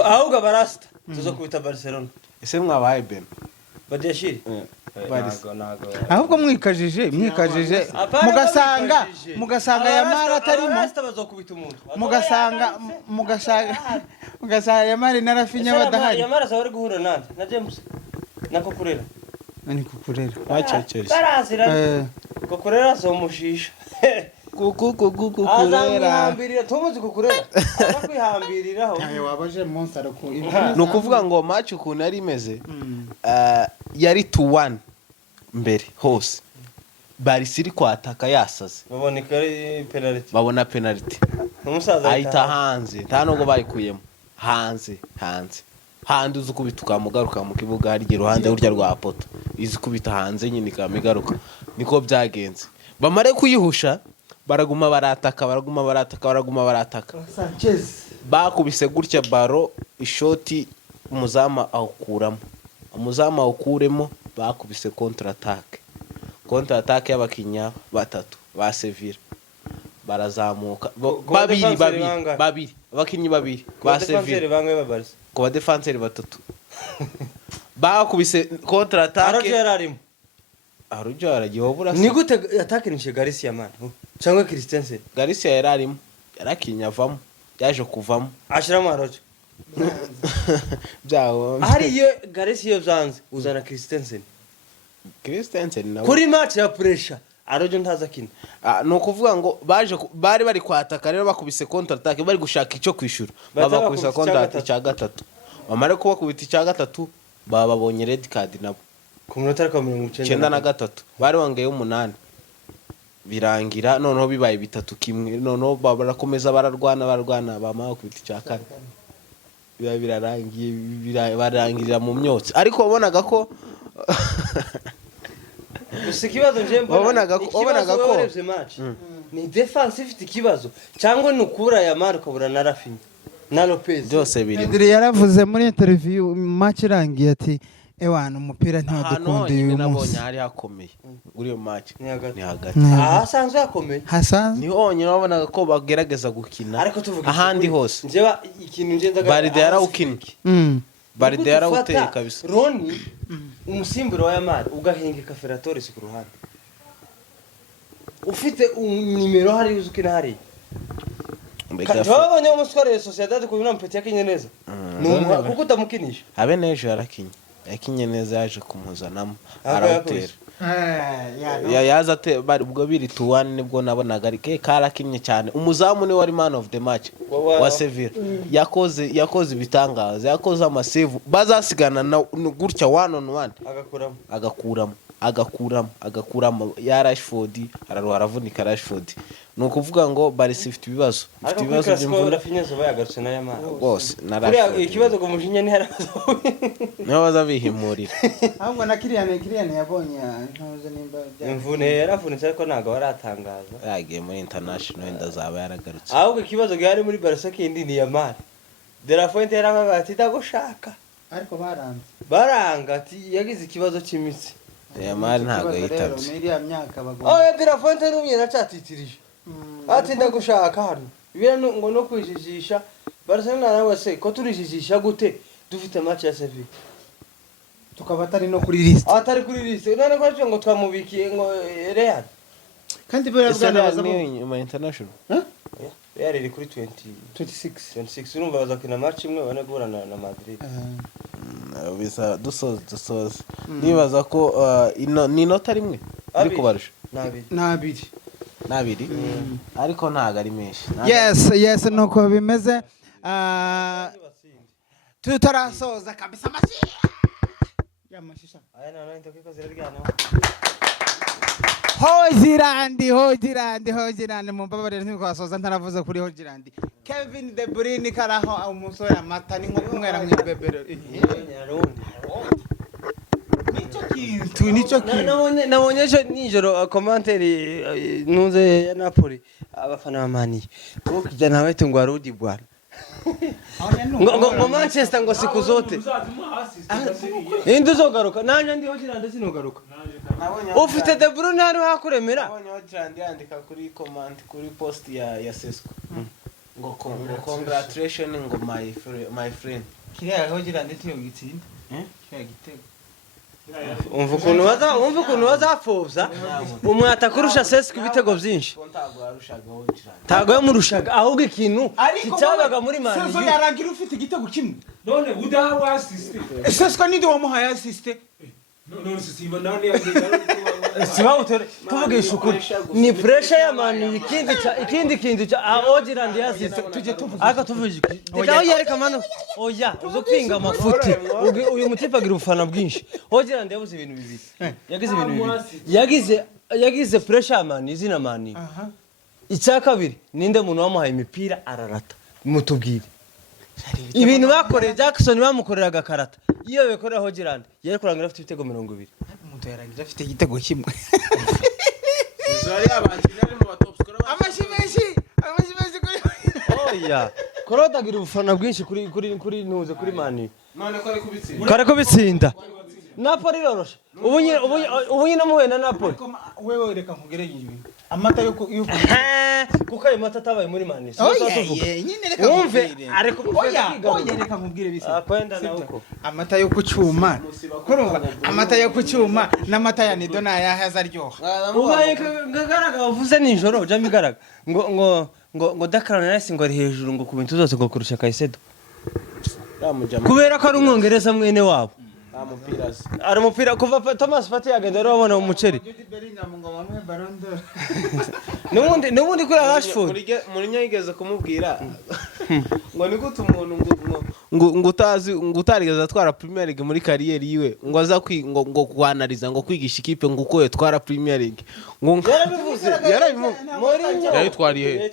ahubwo barasta tuzo kubita Barcelona ese mwabaye Ben badeshiri ahubwo mwikajije mugasanga Yamara atarimo barasta bazokubita umuntu mugasanga Yamara na Rafinha badahari Yamara sawari guhura nande na James na Kukurera ni Kukurera bacecetse barazira Kukurera so mushisha kukurera azamwihambirira tumuzi kukurera azakwihambiriraho wabaje monster ku ni ukuvuga ngo match ukuntu yari imeze yari 2-1 mbere hose Barca iri kwataka yasaze baboneka ari penalty babona penalty umusaza ahita hanze nta nubwo bayikuyemo hanze uzi kubita ukamugaruka mu kibuga hari iruhande urya rwa poto izi kubita hanze nyine ikamigaruka niko byagenze bamare kuyihusha baraguma barataka Sanchez bakubise gutya baro ishoti umuzama awukuremo bakubise contre attaque y'abakinya batatu ba Sevilla barazamuka babiri abakinyi babiri ba Sevilla ku ba defenseur batatu bakubise contre attaque Arujo aragiye burasa ni gute atakinishe Garcia man cyangwa Christensen Garcia yararimo yarakinya avamo yaje kuvamo ashiramo Arujo byawo hari iyo Garcia byanze uzana Christensen nawe kuri match ya pressure Arujo ntazakina no kuvuga ngo bari bari kwataka rero bakubise contre attaque bari gushaka icyo kwishura babakubise contre attaque cya gatatu bamare kuba kubita cya gatatu babonye red card nabo ku minota 93 bari wangaye 8 birangira noneho bibaye bitatu kimwe noneho barakomeza bararwana bamara kubita cya kane birarangiye barangirira mu myotsi ariko wabonaga ko ikibazo njembo wabonaga ko ni defense ifite ikibazo cyangwa nukura ya Mari ukabura na Rafinha na Lopez byose biri Pedri yaravuze muri interview match irangiye ati ewana umupira ntiwadukundiye uyu munsi hari hakomeye uri yo match ni hagati asanzwe yakomeye ni honyine wabonaga ko bagerageza gukina ariko tuvuga ahandi hose njyewe ikintu ngendaga Baride yarawukinnye Baride yarawuteye kabisa Roni umusimburo wa Yamari ugahengeka Ferratores ku ruhande ufite nimero hari uzukina hari Kabonye umusore Sociedad ku bintu mpeti yakinye neza kuko utamukinisha abe nejo yakinye neza yaje kumuzanamo arawutera yaza bari ubwo biri 2-1 nibwo nabonaga ari karakinye cyane umuzamu ni wari man of the match wa Sevilla yakoze ibitangaza yakoze amasave bazasigana na gutya 1-on-1 agakuramo ya Rashford aravunika Rashford no kuvuga ngo Barca ifite ibibazo by'imvune Rafinha zo bayagarutse na Yamari bose na Rashford ikibazo ko mujinya ni harazo no bazabihimurira ahubwo na Kylian yabonye ntoze nimba imvune yaravunitse ariko ntago baratangaza yagiye muri international ndazaba yaragarutse ahubwo ikibazo gihari muri Barca kindi ni Yamari De La Fuente yaravuga ati ndagushaka ariko baranga ati yagize ikibazo cy'imitsi Yamari ntago yitabye De La Fuente n'umwe nacatitirije ati ndagushaka hano ibira ngo no kwijijisha Barcelona nawe se ko turijijisha gute dufite match ya Sevilla tukaba atari no kuri list kuri list none ko ngo twamubikiye ngo Real kandi bwana baza mu international Real iri kuri 26 urumva bazakina match imwe bane guhura na Madrid bisa dusoza nibaza ko ni nota rimwe iri kubarusha nabiri ariko ntago ari menshi yes nuko bimeze tutarasoza kabisa yamashisha Hojirandi mumbabarire ntikosoza ntaravuze kuri Hojirandi Kevin De Bruyne karaho umusore amata ni nko kumwera mu bebero nico kintu nabonye nijoro commentaire nuze ya Napoli abafana ba Mani ko kijana wetu ngo arudi bwana ngo Manchester ngo siku zote induzogaruka nanje ndi Hojirandi sinogaruka ufite De Bruyne hano hakuremera nabonye Hojirandi yandika kuri comment kuri post ya Sesco ngo congratulations ngo my friend kiriya Hojirandi tiyo gitsinda kiriya gitego umva ukuntu bazapfobya umwata kurusha Sesco ibitego byinshi ntago yamurushaga ahubwo ikintu cyabaga muri Mani Sesco yaragira ufite igitego kimwe none udaha assist Sesco ninde wamuhaye assist none sisimba nani yagiye sibawutore tuvugisha ukuri ni pressure y'amani ikindi kintu cya Ogiland yasize tuje tuvuga aka tuvugisha aho yereka mano oya uzopinga amafuti uyu mutipa agira ubufana bwinshi Ogiland yabuze ibintu bibiri yagize pressure y'amani izina mani icya kabiri ninde muntu wamuhaye imipira ararata mutubwire ibintu bakoreye Jackson bamukoreraga karata iyo bekorera Ogiland yari kurangira afite ibitego 20 umuntu yarangije afite igitego kimwe Zari abanjye ari mu batop scorer amashimeshi kuri oya Korota agira ubufana bwinshi kuri ntuze kuri mani none ko ari kubitsinda kare ko bitsinda Napoli roroshe ubu nyine muhuye na Napoli wewe reka nkugere ibintu amata yo kuko ayo mata atabaye muri mani nyine reka wumve ariko oya reka nkubwire bisa kwenda na uko amata yo kucyuma kurumva amata yo kucyuma n'amata ya nido nayahaza aryoha ubaye ngagaraga uvuze ninjoro jambi garaga ngo Declan Rice ngo ari hejuru ngo ku bintu zose ngo kurusha Caicedo kubera ko ari umwongereza mwene wabo ari umupira kuva Thomas Partey agenda robona umuceri nubundi kuri Rashford Mourinho yigeze kumubwira ngo ni gute umuntu ngo utarigeze atwara Premier League muri kariyeri yiwe ngo aza ngo kwanariza ngo kwigisha ikipe ngo uko yatwara Premier League ngo Mourinho yayitwariye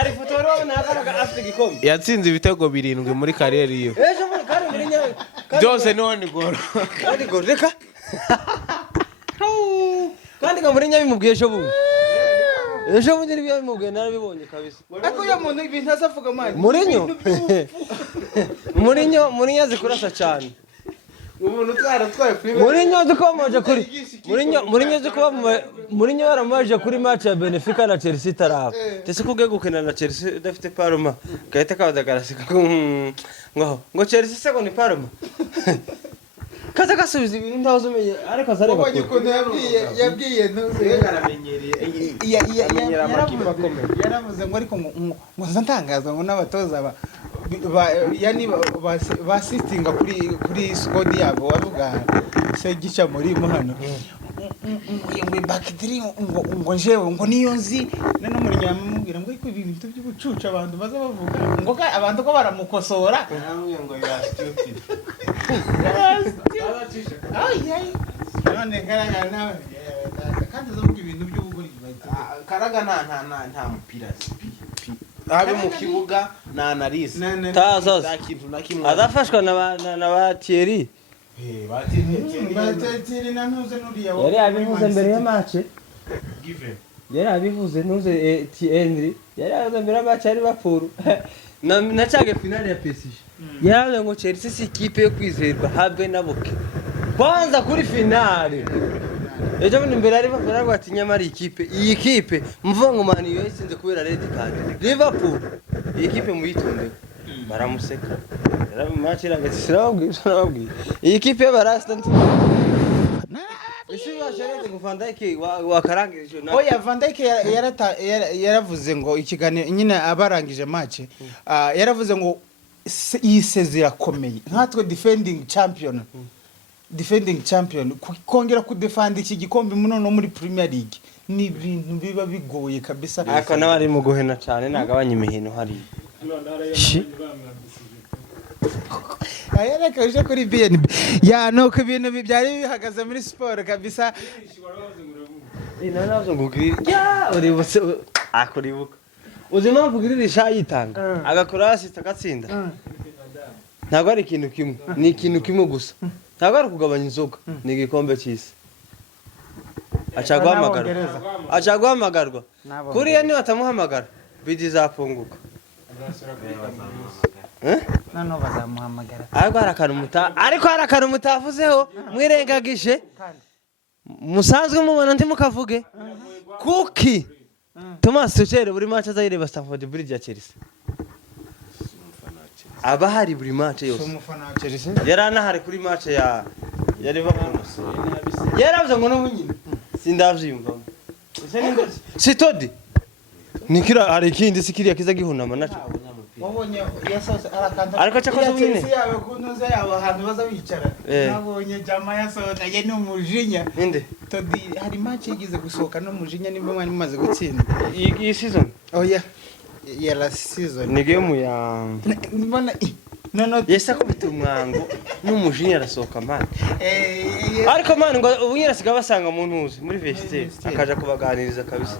ari foto rero nagaraga afite gikombe yatsinze ibitego 7 muri kariyeri yiwe ejo muri kare Mourinho byose ni gol reka kandi ngo Mourinho bimubwiye ejo bundi bimubwiye narabibonye kabisa ariko ya muntu ibintu azavuga manje Mourinho azikurasa cyane umuntu twaratwaye Premier Mourinho dukomoje kuri Mourinho yaramaje kuri match ya Benfica na Chelsea taraba tese kuge gukina na Chelsea udafite Parma gahita kabadagarasika ngo Chelsea se ngo ni Parma kaza gasubiza ibintu ndazo umenye ariko azareba ubonye ukuntu yabwiye yaravuze ngo ariko ngo ntangazwa ngo n'abatoza yani basistinga kuri squad yabo bavuga se gica muri hano ngo bakitiri ngo jewe ngo niyo nzi none muri nyamubwira ngo ariko ibintu by'ubucuca abantu baza bavuga ngo abantu ko baramukosora ngo ya stupid none garagara nawe kandi zavuga ibintu by'ubugori karaga nta mupira abe mu kibuga na analyse tazaza kintu na kimwe azafashwa na ba Thierry batiri na ntuze nuriya yari abivuze mbere ya match given yari abivuze ntuze Henry yari abivuze mbere ya match ari bapuru na cyage finale ya PSG yaravuze ngo Chelsea si ikipe yo kwizerwa habe naboke kwanza kuri finale ejo bundi mbere ari baravuga ati nyamara iyi kipe mvuga ngo Man U yasinze kubera red card Liverpool iyi kipe muyitonde baramuseka match irangetse sinababwira iyi kipe barasta isi basharete ngo Van Dijk wakarangije oya Van Dijk yaravuze ngo ikiganiro nyine abarangije match yaravuze ngo yiseze irakomeye nkatwe defending champion kongera kudefend iki gikombe munono muri Premier League ni ibintu biba bigoye kabisa ariko nabari mu guhena cyane nagabanya imihino hari ayareka uje kuri BNB ya nuko ibintu byari bihagaze muri sport kabisa nanazo ngugiri ya uributse akuribuka uzima mvugirira ishayitanga agakora assist agatsinda ntabwo ari ikintu kimwe ni ikintu kimwe gusa ntabwo ari kugabanya inzoga ni igikombe cy'isi acaguhamagarwa kuriya niba atamuhamagara bidi zafunguka nano bazamuhamagara ariko hari akantu mutavuzeho mwirengagije musanzwe mubona ndi mukavuge kuki Thomas Tuchel buri match azayireba Stamford Bridge ya Chelsea aba hari buri match yose yaranahari kuri match ya Liverpool yaravuze ngo n'ubunyine sindavyumva sitodi nikira hari ikindi sikiriya kiza gihunama naco wabonye yasohotse arakanda Ariko cyakoze iya nyine. Chelsea yawe kunoza yawe ahantu baza bicara Eh. nabonye jama yasohotse ye n'umujinya Ninde? Todi hari match yigize gusohoka n'umujinya niba mwari mumaze gutsinda Iyi season oya ya la season ni game ya mbona no Yesa kubita umwango n'umujinya arasohoka man. Ariko man ngo ubu nyine asiga basanga mu ntuzi muri vestiaire akaja kubaganiriza kabisa.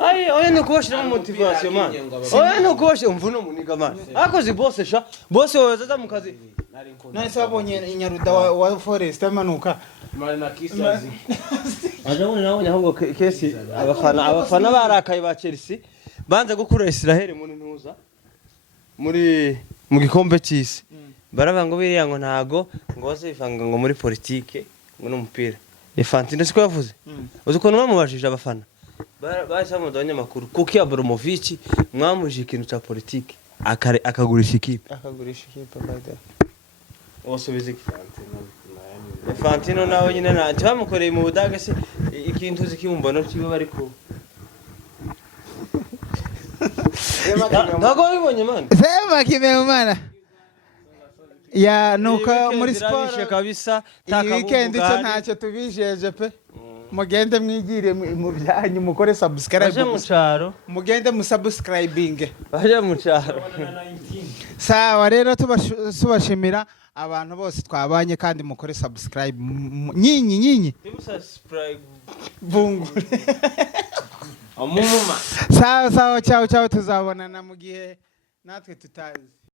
Ai, oya no kubashira mu motivation man. Oya no kubashira umvuno muniga man. Akoze boss sha. Boss waza mu kazi. none se wabonye inyaruda wa Forest amanuka Ajabone nawe ahubwo kesi abafana barakaye ba Chelsea banze gukura Israel mu ntuza muri mu gikombe cy'isi. Baravuga ngo biriya ngo ntago ngo bazivanga ngo muri politike ngo n'umupira. Infantino siko yavuze. Uzi ukuntu bamubajije abafana. Bahise bamudanya makuru kuko ya Abramovich mwamuje ikintu cya politike akagurisha ikipe. Bayda. Wasubiza Infantino nawe nyine nta bamukoreye mu Budage se ikintu zikimubona kiba bari ku Ntago bibonye man. Sema kimeumana. Ya nuka muri sport kabisa iyi weekend cyo ntacyo tubijeje pe. Mugende mwigire mu byanyu mukore subscribe. Baje mu cyaro. Mugende musubscribing. Baje mu cyaro. Sawa rero tubashimira abantu bose twabanye kandi mukore subscribe nyinyi Subscribe bungure. Amuma. Sawa ciao tuzabonana mu gihe natwe tutazi.